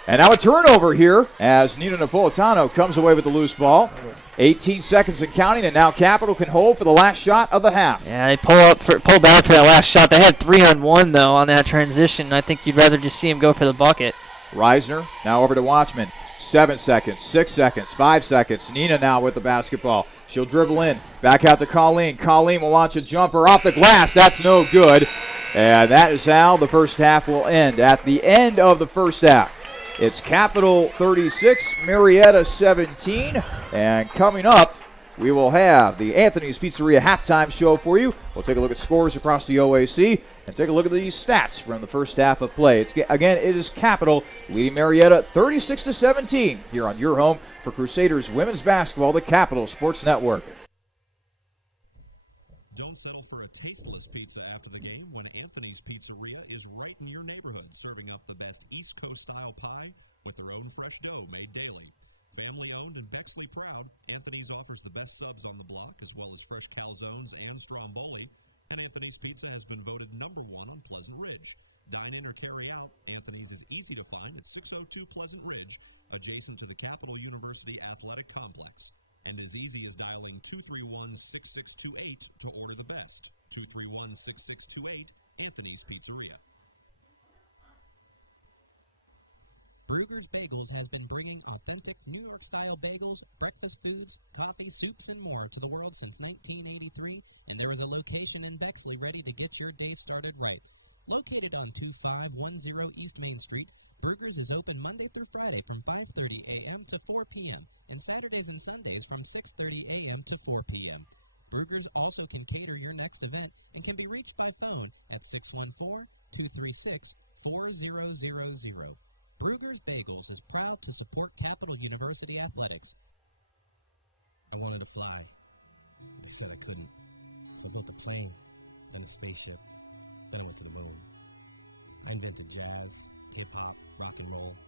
And now a turnover here as Nina Napolitano comes away with the loose ball. 18 seconds and counting, and now Capital can hold for the last shot of the half. Yeah, they pull back for that last shot. They had 3-on-1, though, on that transition. I think you'd rather just see him go for the bucket. Reisner now over to Watchman. 7 seconds, 6 seconds, 5 seconds. Nina now with the basketball. She'll dribble in. Back out to Colleen. Colleen will launch a jumper off the glass. That's no good. And that is how the first half will end. At the end of the first half, it's Capital 36, Marietta 17. And coming up, we will have the Anthony's Pizzeria halftime show for you. We'll take a look at scores across the OAC and take a look at these stats from the first half of play. Again, it is Capital leading Marietta 36-17 here on your home for Crusaders women's basketball, the Capital Sports Network. Don't settle for a tasteless pizza after the game when Anthony's Pizzeria is right in your neighborhood, serving up the best East Coast-style pie with their own fresh dough made daily. Family-owned and Bexley proud, Anthony's offers the best subs on the block, as well as fresh calzones and stromboli, and Anthony's Pizza has been voted #1 on Pleasant Ridge. Dine in or carry out, Anthony's is easy to find at 602 Pleasant Ridge, adjacent to the Capital University Athletic Complex, and as easy as dialing 231-6628 to order the best. 231-6628, Anthony's Pizzeria. Brugger's Bagels has been bringing authentic New York-style bagels, breakfast foods, coffee, soups, and more to the world since 1983, and there is a location in Bexley ready to get your day started right. Located on 2510 East Main Street, Brugger's is open Monday through Friday from 5:30 a.m. to 4 p.m., and Saturdays and Sundays from 6:30 a.m. to 4 p.m. Brugger's also can cater your next event and can be reached by phone at 614-236-4000. Brugger's Bagels is proud to support Capital University Athletics. I wanted to fly. I said I couldn't. So I built a plane and a spaceship. Then I went to the moon. I invented jazz, hip-hop, rock and roll.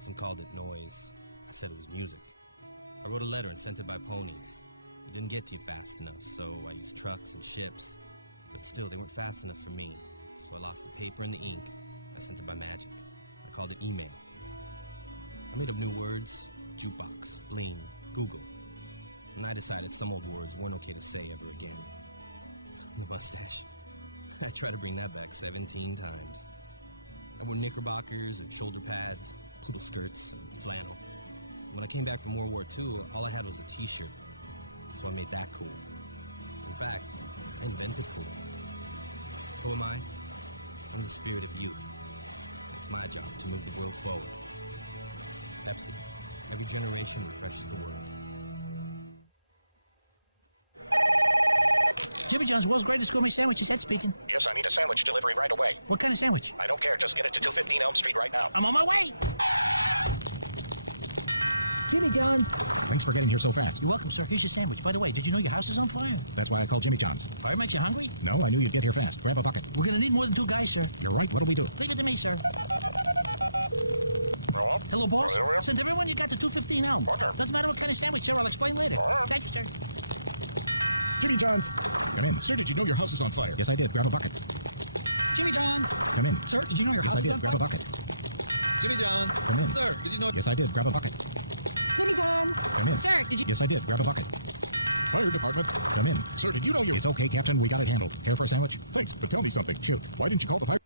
Some called it noise. I said it was music. I wrote a letter and sent it by ponies. It didn't get too fast enough, so I used trucks and ships. But still, they weren't fast enough for me. So I lost the paper and the ink. I sent it by magic. I called it email. I made up new words: jukebox, bling, Google. And I decided some of the words weren't okay to say ever again. The bus station. I tried to bring that back 17 times. I wore knickerbockers and shoulder pads, poodle skirts, and flannel. When I came back from World War II, all I had was a t-shirt. So I made that cool. In fact, I invented cool. Who am I? I'm the spirit of youth. It's my job to move the world forward. Pepsi. Every generation refreshes the world. Jimmy John's world's greatest gourmet sandwiches, Ed speaking. Yes, I need a sandwich delivery right away. What kind of sandwich? I don't care. Just get it to 215 Elm Street right now. I'm on my way. Jimmy John. Thanks for getting here so fast. You're welcome, sir. Here's your sandwich. By the way, did you know the house is on fire? That's why I called Jimmy John's. Fireman's in hungry? No, I knew you'd build your fence. Grab a bucket. We're going to need more than two guys, sir. You're right. What do we do? Leave it to me, sir. Hello, boss. Since everybody got to 215 now. Doesn't matter what's in the sandwich, sir. I'll explain later. Thanks, sir. Jimmy John. Sir, did you know your house is on fire? Yes, I did. Grab a bucket. Jimmy John's. Sir, did you know your house is on fire? Grab a bucket. Jimmy John's. Sir, did you know? Yes, I did. Grab a bucket. Jimmy John's. Sir, did you? Yes, I did. Grab a bucket. Hello, partner. Come in. Sir, did you know your... It's okay, Captain. We got it handled. Care for a sandwich? Thanks, but tell me something. Sure. Why didn't you call the fight?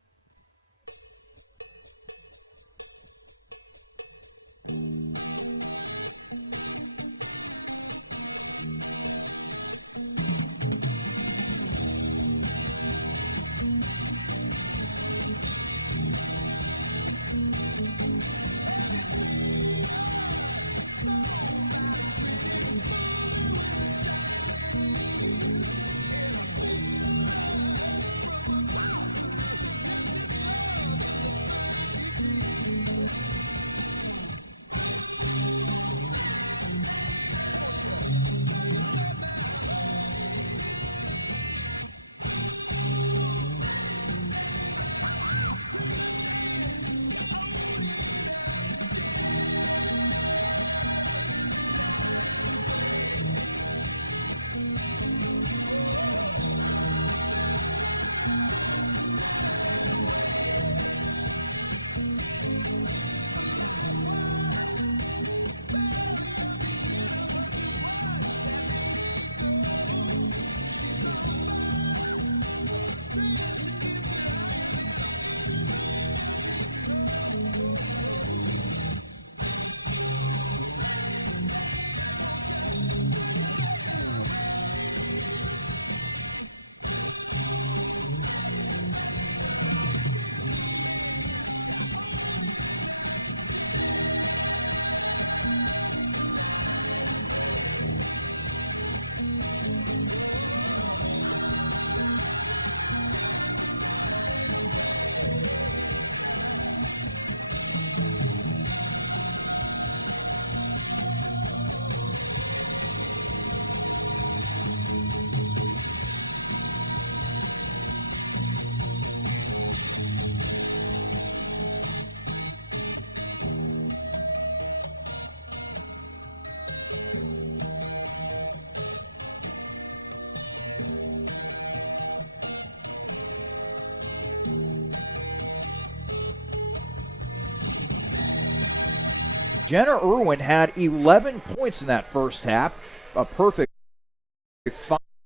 Jenna Irwin had 11 points in that first half, a perfect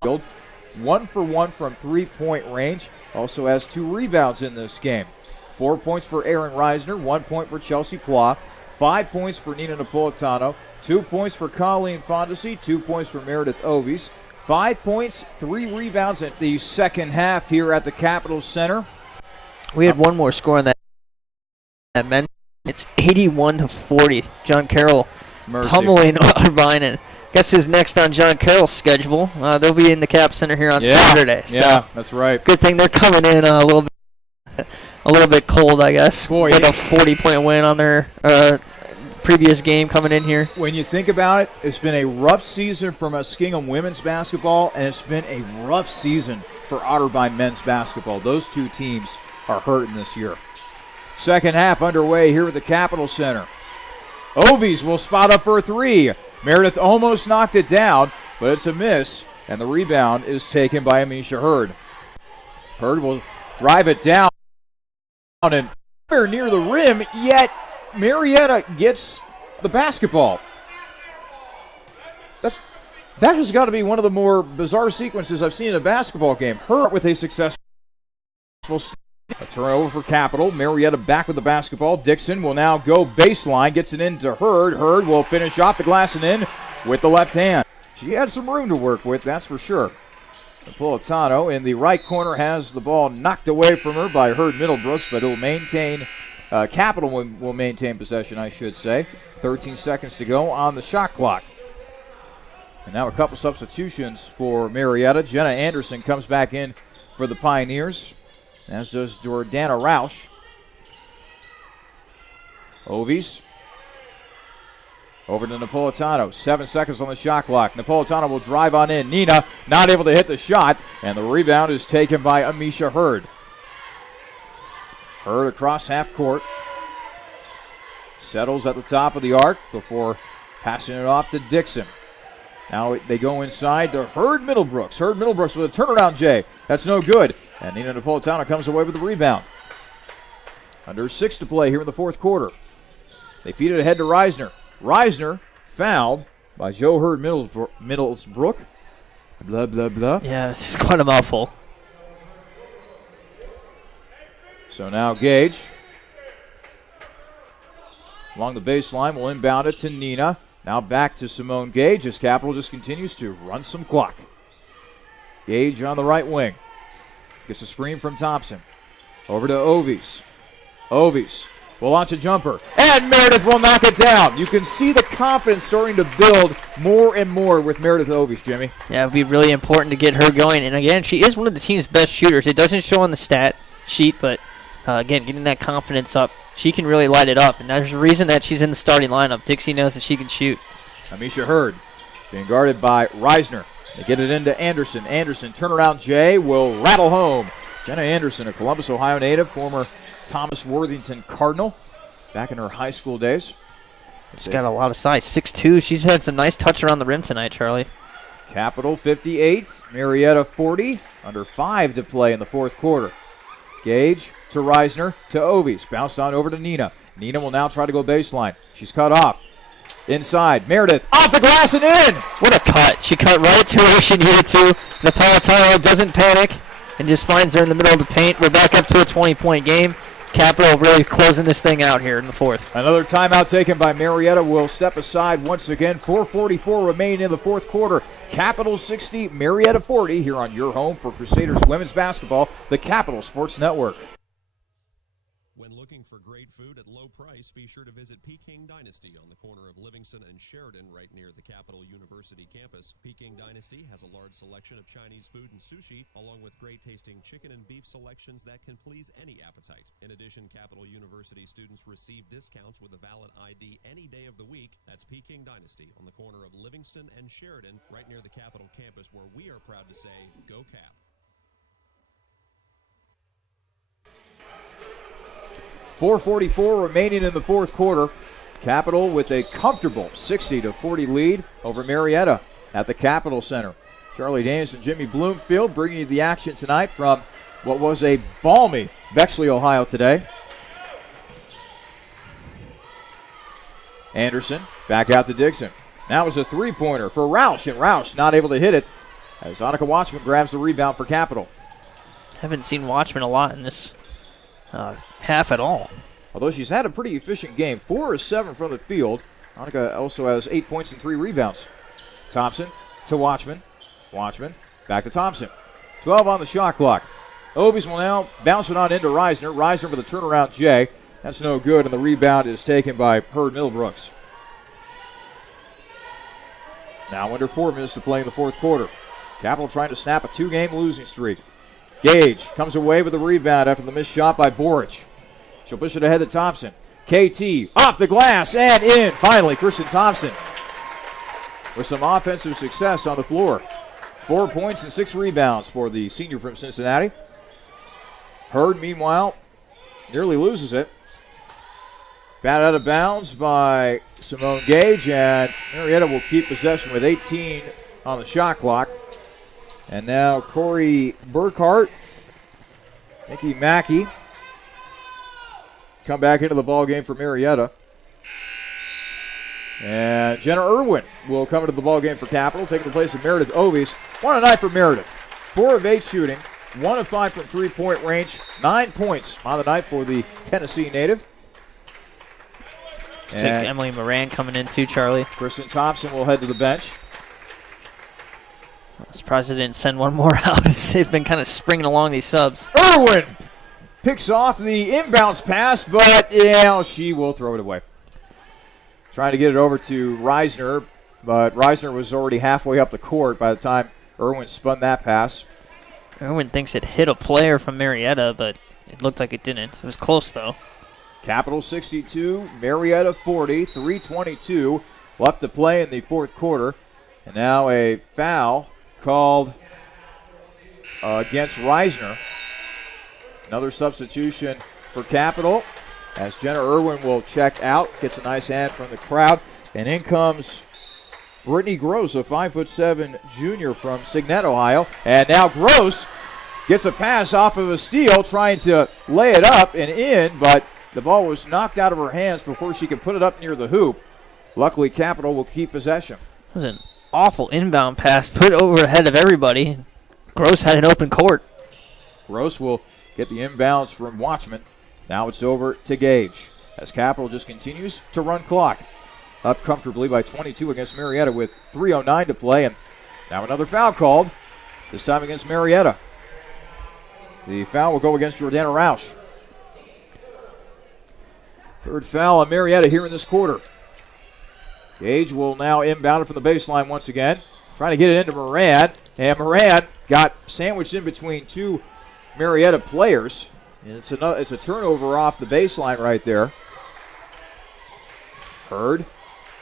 field, 1 for 1 from three-point range, also has 2 rebounds in this game. 4 points for Aaron Reisner, 1 point for Chelsea Plough, 5 points for Nina Napolitano, 2 points for Colleen Fondesi, 2 points for Meredith Ovies, 5 points, 3 rebounds at the second half here at the Capitol Center. We had one more score on that men. It's 81-40. John Carroll pummeling Irvine. And guess who's next on John Carroll's schedule? They'll be in the Cap Center here on Saturday. So yeah, that's right. Good thing they're coming in a little bit cold, I guess. Boy, with a 40-point win on their previous game coming in here. When you think about it, it's been a rough season for Muskingum women's basketball, and it's been a rough season for Otterbein men's basketball. Those two teams are hurting this year. Second half underway here at the Capitol Center. Ovies will spot up for a three. Meredith almost knocked it down, but it's a miss, and the rebound is taken by Amisha Hurd. Hurd will drive it down and near the rim, yet Marietta gets the basketball. That has got to be one of the more bizarre sequences I've seen in a basketball game. Hurd with a successful a turnover for Capitol. Marietta back with the basketball. Dixon will now go baseline, gets it into Hurd. Hurd will finish off the glass and in with the left hand. She had some room to work with, that's for sure. Napolitano in the right corner has the ball knocked away from her by Hurd Middlebrooks, but it'll maintain, Capitol will maintain possession, I should say. 13 seconds to go on the shot clock. And now a couple substitutions for Marietta. Jenna Anderson comes back in for the Pioneers, as does Jordana Roush. Ovies over to Napolitano. 7 seconds on the shot clock. Napolitano will drive on in. Nina not able to hit the shot, and the rebound is taken by Amisha Hurd. Hurd across half court. Settles at the top of the arc before passing it off to Dixon. Now they go inside to Hurd Middlebrooks. Hurd Middlebrooks with a turnaround J. That's no good. And Nina Napolitano comes away with the rebound. Under 6 to play here in the fourth quarter. They feed it ahead to Reisner. Reisner fouled by Joe Hurd Middlesbrook. Blah, blah, blah. Yeah, it's quite a mouthful. So now Gage. Along the baseline, will inbound it to Nina. Now back to Simone Gage as Capitol just continues to run some clock. Gage on the right wing. Gets a screen from Thompson. Over to Ovies. Ovies will launch a jumper. And Meredith will knock it down. You can see the confidence starting to build more and more with Meredith Ovies, Jimmy. Yeah, it would be really important to get her going. And again, she is one of the team's best shooters. It doesn't show on the stat sheet, but again, getting that confidence up, she can really light it up. And there's a reason that she's in the starting lineup. Dixie knows that she can shoot. Amisha Hurd being guarded by Reisner. They get it into Anderson. Anderson, turnaround J, will rattle home. Jenna Anderson, a Columbus, Ohio native, former Thomas Worthington Cardinal, back in her high school days. She's got a lot of size, 6'2". She's had some nice touch around the rim tonight, Charlie. Capitol 58, Marietta 40, under 5 to play in the fourth quarter. Gage to Reisner to Ovies, bounced on over to Nina. Nina will now try to go baseline. She's cut off. Inside, Meredith, off the glass and in! What a cut. She cut right to where she needed to. Napolitano doesn't panic and just finds her in the middle of the paint. We're back up to a 20-point game. Capitol really closing this thing out here in the fourth. Another timeout taken by Marietta will step aside once again. 4:44 remaining in the fourth quarter. Capitol 60, Marietta 40 here on your home for Crusaders women's basketball, the Capitol Sports Network. When looking for great food at low price, be sure to visit Peking Dynasty on the corner of Livingston and Sheridan right near the Capital University campus. Peking Dynasty has a large selection of Chinese food and sushi, along with great-tasting chicken and beef selections that can please any appetite. In addition, Capital University students receive discounts with a valid ID any day of the week. That's Peking Dynasty on the corner of Livingston and Sheridan right near the Capital campus, where we are proud to say, Go Cap. 4:44 remaining in the fourth quarter. Capitol with a comfortable 60-40 lead over Marietta at the Capitol Center. Charlie Danis and Jimmy Bloomfield bringing you the action tonight from what was a balmy Bexley, Ohio today. Anderson back out to Dixon. Now it's a three-pointer for Roush, and Roush not able to hit it as Annika Watchman grabs the rebound for Capitol. Haven't seen Watchman a lot in this half at all. although she's had a pretty efficient game. 4 of 7 from the field. Monica also has 8 points and 3 rebounds. Thompson to Watchman. Watchman back to Thompson. 12 on the shot clock. Obies will now bounce it on into Reisner. Reisner with a turnaround J. That's no good, and the rebound is taken by Hurd Middlebrooks. Now under 4 minutes to play in the fourth quarter. Capital trying to snap a 2-game losing streak. Gage comes away with the rebound after the missed shot by Boric. She'll push it ahead to Thompson. KT off the glass and in. Finally, Kristen Thompson with some offensive success on the floor. 4 points and 6 rebounds for the senior from Cincinnati. Hurd, meanwhile, nearly loses it. Batted out of bounds by Simone Gage, and Marietta will keep possession with 18 on the shot clock. And now Corey Burkhart, Nikki Mackey come back into the ball game for Marietta. And Jenna Irwin will come into the ball game for Capital, taking the place of Meredith Obies. 1 a night for Meredith. 4 of 8 shooting, 1 of 5 from three-point range, 9 points on the night for the Tennessee native. Take Emily Moran coming in too, Charlie. Kristen Thompson will head to the bench. I'm surprised they didn't send one more out. They've been kind of springing along these subs. Irwin picks off the inbounds pass, but she will throw it away. Trying to get it over to Reisner, but Reisner was already halfway up the court by the time Irwin spun that pass. Irwin thinks it hit a player from Marietta, but it looked like it didn't. It was close, though. Capital 62, Marietta 40, 3:22 left to play in the fourth quarter. And now a foul called against Reisner. Another substitution for Capital as Jenna Irwin will check out. Gets a nice hand from the crowd. And in comes Brittany Gross, a 5'7" junior from Signet, Ohio. And now Gross gets a pass off of a steal, trying to lay it up and in, but the ball was knocked out of her hands before she could put it up near the hoop. Luckily, Capital will keep possession. It was an awful inbound pass put over ahead of everybody. Gross had an open court. Gross will get the inbounds from Watchman. Now it's over to Gage as Capital just continues to run clock. Up comfortably by 22 against Marietta with 3:09 to play. And now another foul called, this time against Marietta. The foul will go against Jordana Roush. Third foul on Marietta here in this quarter. Gage will now inbound it from the baseline once again. Trying to get it into Moran. And Moran got sandwiched in between 2 Marietta players. And it's a turnover off the baseline right there. Hurd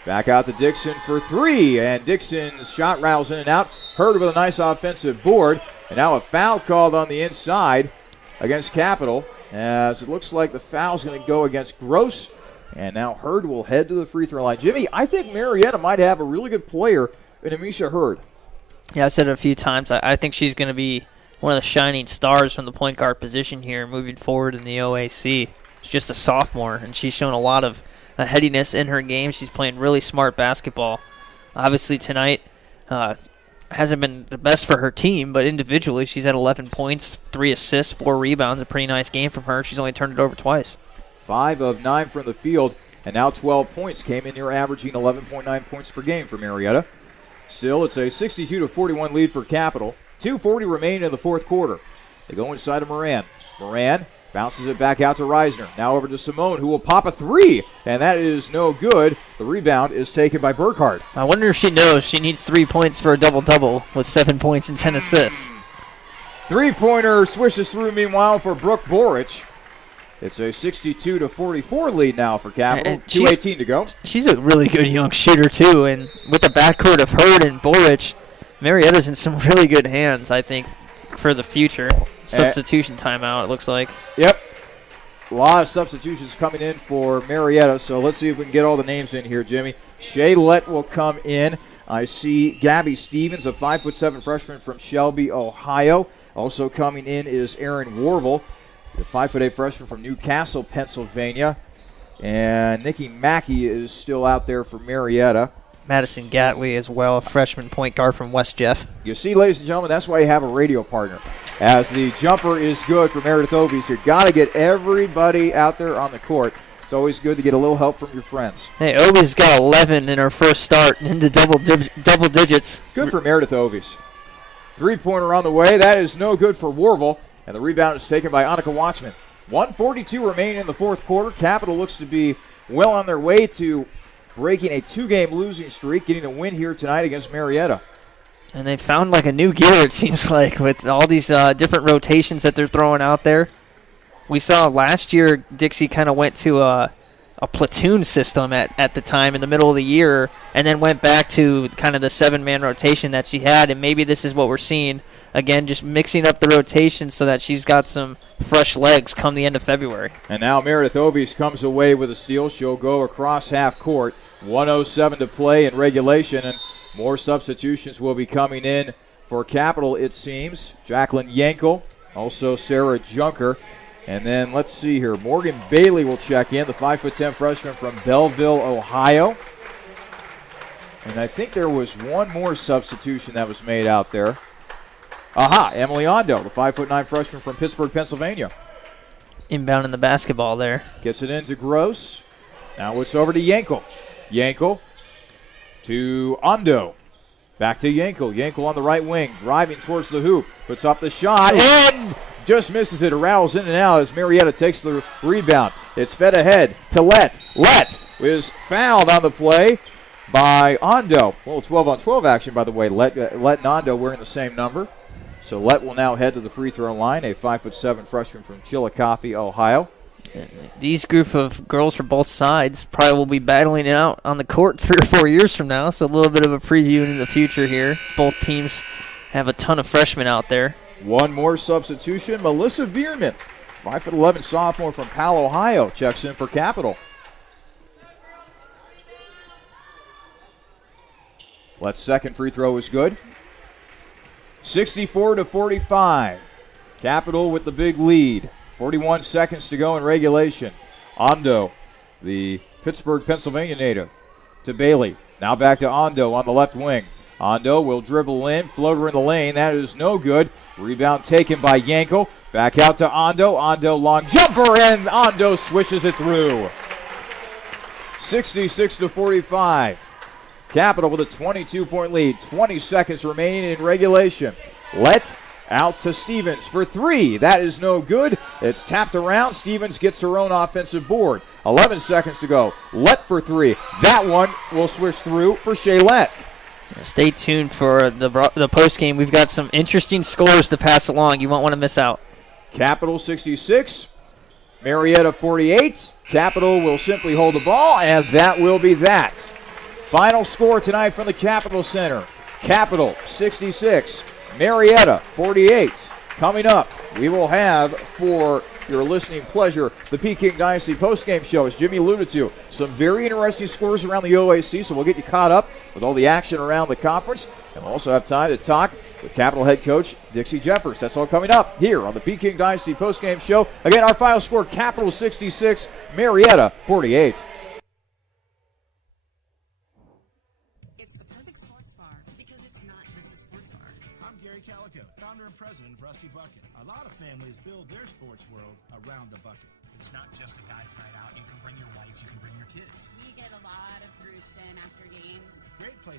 back out to Dixon for 3. And Dixon's shot rattles in and out. Hurd with a nice offensive board. And now a foul called on the inside against Capital, as it looks like the foul's going to go against Gross. And now Hurd will head to the free throw line. Jimmy, I think Marietta might have a really good player in Amisha Hurd. Yeah, I said it a few times. I think she's going to be one of the shining stars from the point guard position here moving forward in the OAC. She's just a sophomore, and she's shown a lot of headiness in her game. She's playing really smart basketball. Obviously tonight hasn't been the best for her team, but individually she's had 11 points, 3 assists, 4 rebounds. A pretty nice game from her. She's only turned it over twice. 5 of 9 from the field, and now 12 points. Came in here averaging 11.9 points per game for Marietta. Still, it's a 62-41 lead for Capital. 2:40 remain in the fourth quarter. They go inside of Moran. Moran bounces it back out to Reisner. Now over to Simone, who will pop a 3, and that is no good. The rebound is taken by Burkhart. I wonder if she knows she needs 3 points for a double-double with 7 points and 10 assists. Three-pointer swishes through, meanwhile, for Brooke Boric. It's a 62-44 lead now for Capital. 2:18 to go. She's a really good young shooter, too, and with the backcourt of Hurd and Boric, Marietta's in some really good hands, I think, for the future. Substitution timeout, it looks like. Yep. A lot of substitutions coming in for Marietta, so let's see if we can get all the names in here, Jimmy. Shay Lett will come in. I see Gabby Stevens, a 5'7" freshman from Shelby, Ohio. Also coming in is Erin Warble, the 5'8" freshman from Newcastle, Pennsylvania. And Nikki Mackey is still out there for Marietta. Madison Gatley as well, a freshman point guard from West Jeff. You see, ladies and gentlemen, that's why you have a radio partner. As the jumper is good for Meredith Ovies, you've got to get everybody out there on the court. It's always good to get a little help from your friends. Hey, Ovies got 11 in her first start into double digits. Good for Meredith Ovies. Three-pointer on the way. That is no good for Warville. And the rebound is taken by Annika Watchman. 1:42 remaining in the fourth quarter. Capital looks to be well on their way to breaking a 2-game losing streak, getting a win here tonight against Marietta. And they found like a new gear, it seems like, with all these different rotations that they're throwing out there. We saw last year Dixie kind of went to a platoon system at the time in the middle of the year and then went back to kind of the 7-man rotation that she had, and maybe this is what we're seeing. Again, just mixing up the rotation so that she's got some fresh legs come the end of February. And now Meredith Ovies comes away with a steal. She'll go across half court. 1:07 to play in regulation, and more substitutions will be coming in for Capital, it seems. Jacqueline Yankel, also Sarah Junker. And then let's see here. Morgan Bailey will check in, the 5'10" freshman from Belleville, Ohio. And I think there was one more substitution that was made out there. Aha, Emily Ondo, the 5'9" freshman from Pittsburgh, Pennsylvania. Inbound in the basketball there. Gets it into Gross. Now it's over to Yankel. Yankel to Ondo. Back to Yankel. Yankel on the right wing, driving towards the hoop. Puts up the shot and just misses it. It rattles in and out as Marietta takes the rebound. It's fed ahead to Let. Let is fouled on the play by Ondo. A little 12-on-12 action, by the way. Let and Ondo wearing the same number. So Let will now head to the free throw line, a 5'7" freshman from Chillicothe, Ohio. These group of girls from both sides probably will be battling it out on the court 3 or 4 years from now, so a little bit of a preview in the future here. Both teams have a ton of freshmen out there. One more substitution. Melissa Veerman, 5'11" sophomore from Powell, Ohio, checks in for Capital. Let's second free throw is good. 64-45. Capital with the big lead. 41 seconds to go in regulation. Ondo, the Pittsburgh, Pennsylvania native, to Bailey. Now back to Ondo on the left wing. Ondo will dribble in, floater in the lane. That is no good. Rebound taken by Yankel. Back out to Ondo. Ondo long jumper, and Ondo swishes it through. 66-45. Capital with a 22-point lead. 20 seconds remaining in regulation. Let out to Stevens for 3. That is no good. It's tapped around. Stevens gets her own offensive board. 11 seconds to go. Let for 3. That one will switch through for Shaylette. Stay tuned for the post game. We've got some interesting scores to pass along. You won't want to miss out. Capital 66. Marietta 48. Capital will simply hold the ball, and that will be that. Final score tonight from the Capital Center. Capital 66. Marietta 48. Coming up, we will have, for your listening pleasure, the Peking Dynasty postgame show, as Jimmy alluded to. Some very interesting scores around the OAC, so we'll get you caught up with all the action around the conference. And we'll also have time to talk with Capital head coach Dixie Jeffers. That's all coming up here on the Peking Dynasty postgame show. Again, our final score, Capital 66, Marietta 48.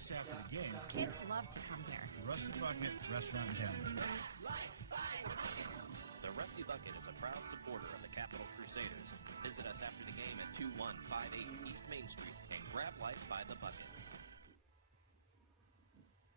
After the game, kids love to come here. The Rusty Bucket Restaurant and Tavern. The Rusty Bucket is a proud supporter of the Capital Crusaders. Visit us after the game at 2158 East Main Street and grab life by the bucket.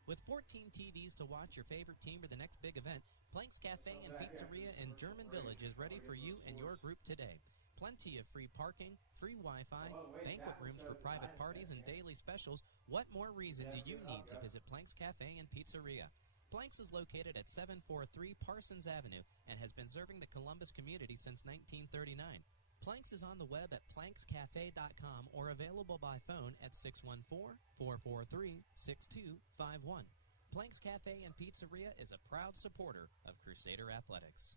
With 14 TVs to watch your favorite team or the next big event, Planks Cafe and Pizzeria in German Village is ready for you and your group today. Plenty of free parking, free Wi-Fi, banquet rooms for private parties, and daily specials. What more reason do you need to visit Planks Cafe and Pizzeria? Planks is located at 743 Parsons Avenue and has been serving the Columbus community since 1939. Planks is on the web at plankscafe.com or available by phone at 614-443-6251. Planks Cafe and Pizzeria is a proud supporter of Crusader Athletics.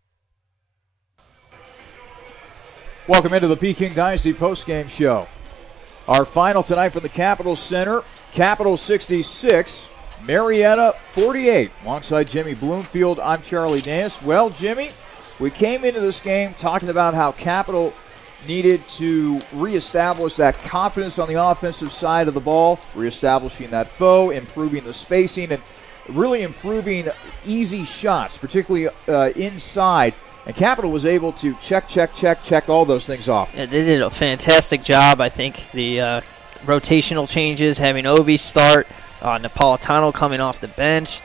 Welcome into the Peking Dynasty postgame show. Our final tonight from the Capitol Center, Capitol 66, Marietta 48. Alongside Jimmy Bloomfield, I'm Charlie Danis. Well, Jimmy, we came into this game talking about how Capitol needed to reestablish that confidence on the offensive side of the ball, reestablishing that foe, improving the spacing, and really improving easy shots, particularly inside. And Capitol was able to check all those things off. Yeah, they did a fantastic job. I think the rotational changes, having Ovi start, Napolitano coming off the bench,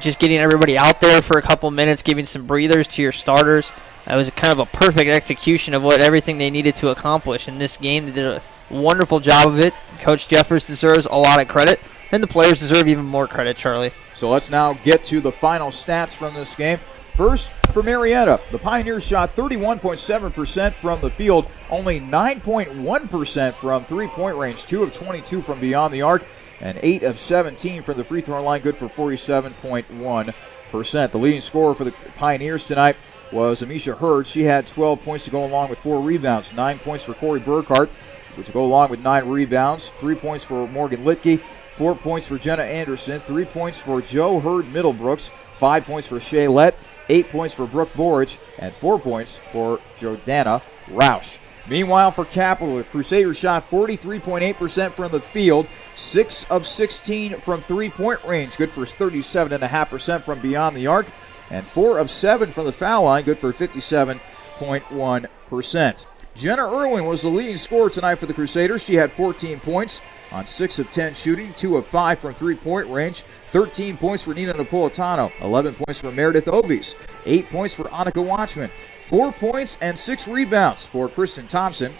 just getting everybody out there for a couple minutes, giving some breathers to your starters. It was kind of a perfect execution of everything they needed to accomplish in this game. They did a wonderful job of it. Coach Jeffers deserves a lot of credit, and the players deserve even more credit, Charlie. So let's now get to the final stats from this game. First, for Marietta, the Pioneers shot 31.7% from the field, only 9.1% from three-point range, 2 of 22 from beyond the arc, and 8 of 17 from the free throw line, good for 47.1%. The leading scorer for the Pioneers tonight was Amisha Hurd. She had 12 points to go along with 4 rebounds, 9 points for Corey Burkhart, which to go along with 9 rebounds, 3 points for Morgan Litke, 4 points for Jenna Anderson, 3 points for Joe Hurd Middlebrooks, 5 points for Shay Lett, 8 points for Brooke Borich, and 4 points for Jordana Roush. Meanwhile, for Capitol, the Crusaders shot 43.8% from the field, 6 of 16 from three-point range, good for 37.5% from beyond the arc, and 4 of 7 from the foul line, good for 57.1%. Jenna Irwin was the leading scorer tonight for the Crusaders. She had 14 points on 6 of 10 shooting, 2 of 5 from three-point range, 13 points for Nina Napolitano, 11 points for Meredith Obies, 8 points for Annika Watchman, 4 points and 6 rebounds for Kristen Thompson,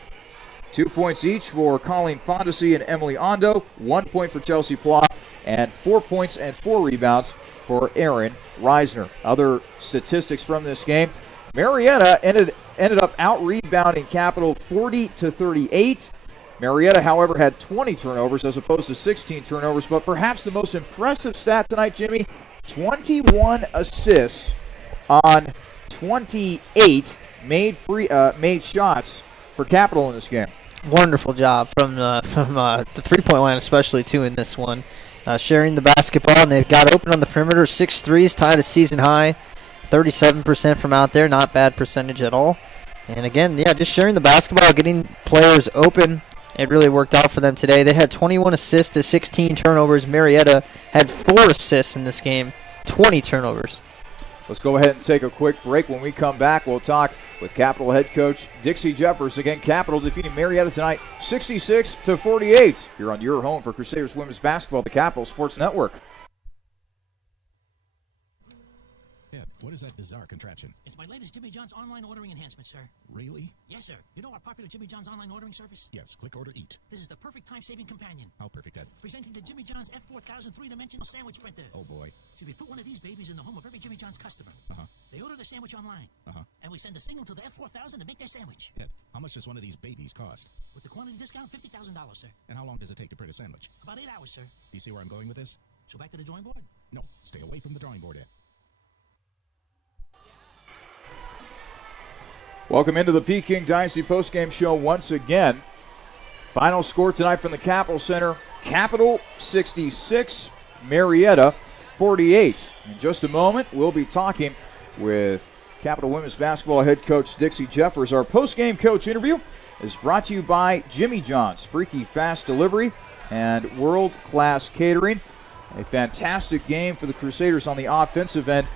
2 points each for Colleen Fondesi and Emily Ondo, 1 point for Chelsea Plough, and 4 points and 4 rebounds for Erin Reisner. Other statistics from this game, Marietta ended up out-rebounding Capitol 40-38. Marietta, however, had 20 turnovers as opposed to 16 turnovers, but perhaps the most impressive stat tonight, Jimmy, 21 assists on 28 made shots for Capitol in this game. Wonderful job from the three-point line, especially too in this one. Sharing the basketball, and they've got open on the perimeter. 6 threes, tied a season high. 37% from out there, not bad percentage at all. And again, just sharing the basketball, getting players open. It really worked out for them today. They had 21 assists to 16 turnovers. Marietta had 4 assists in this game, 20 turnovers. Let's go ahead and take a quick break. When we come back, we'll talk with Capitol head coach Dixie Jeffers. Again, Capitol defeating Marietta tonight 66-48. You're on your home for Crusaders women's basketball, the Capitol Sports Network. Ed, what is that bizarre contraption? It's my latest Jimmy John's online ordering enhancement, sir. Really? Yes, sir. You know our popular Jimmy John's online ordering service? Yes, click, order, eat. This is the perfect time-saving companion. How perfect, Ed? Presenting the Jimmy John's F4000 three-dimensional sandwich printer. Oh, boy. So we put one of these babies in the home of every Jimmy John's customer. Uh-huh. They order their sandwich online. Uh-huh. And we send a signal to the F4000 to make their sandwich. Ed, how much does one of these babies cost? With the quantity discount, $50,000, sir. And how long does it take to print a sandwich? About 8 hours, sir. Do you see where I'm going with this? So back to the drawing board? No, stay away from the drawing board, Ed. Welcome into the Peking Dynasty postgame show once again. Final score tonight from the Capitol Center, Capitol 66, Marietta 48. In just a moment, we'll be talking with Capitol women's basketball head coach Dixie Jeffers. Our postgame coach interview is brought to you by Jimmy John's, Freaky Fast Delivery and World Class Catering. A fantastic game for the Crusaders on the offensive end.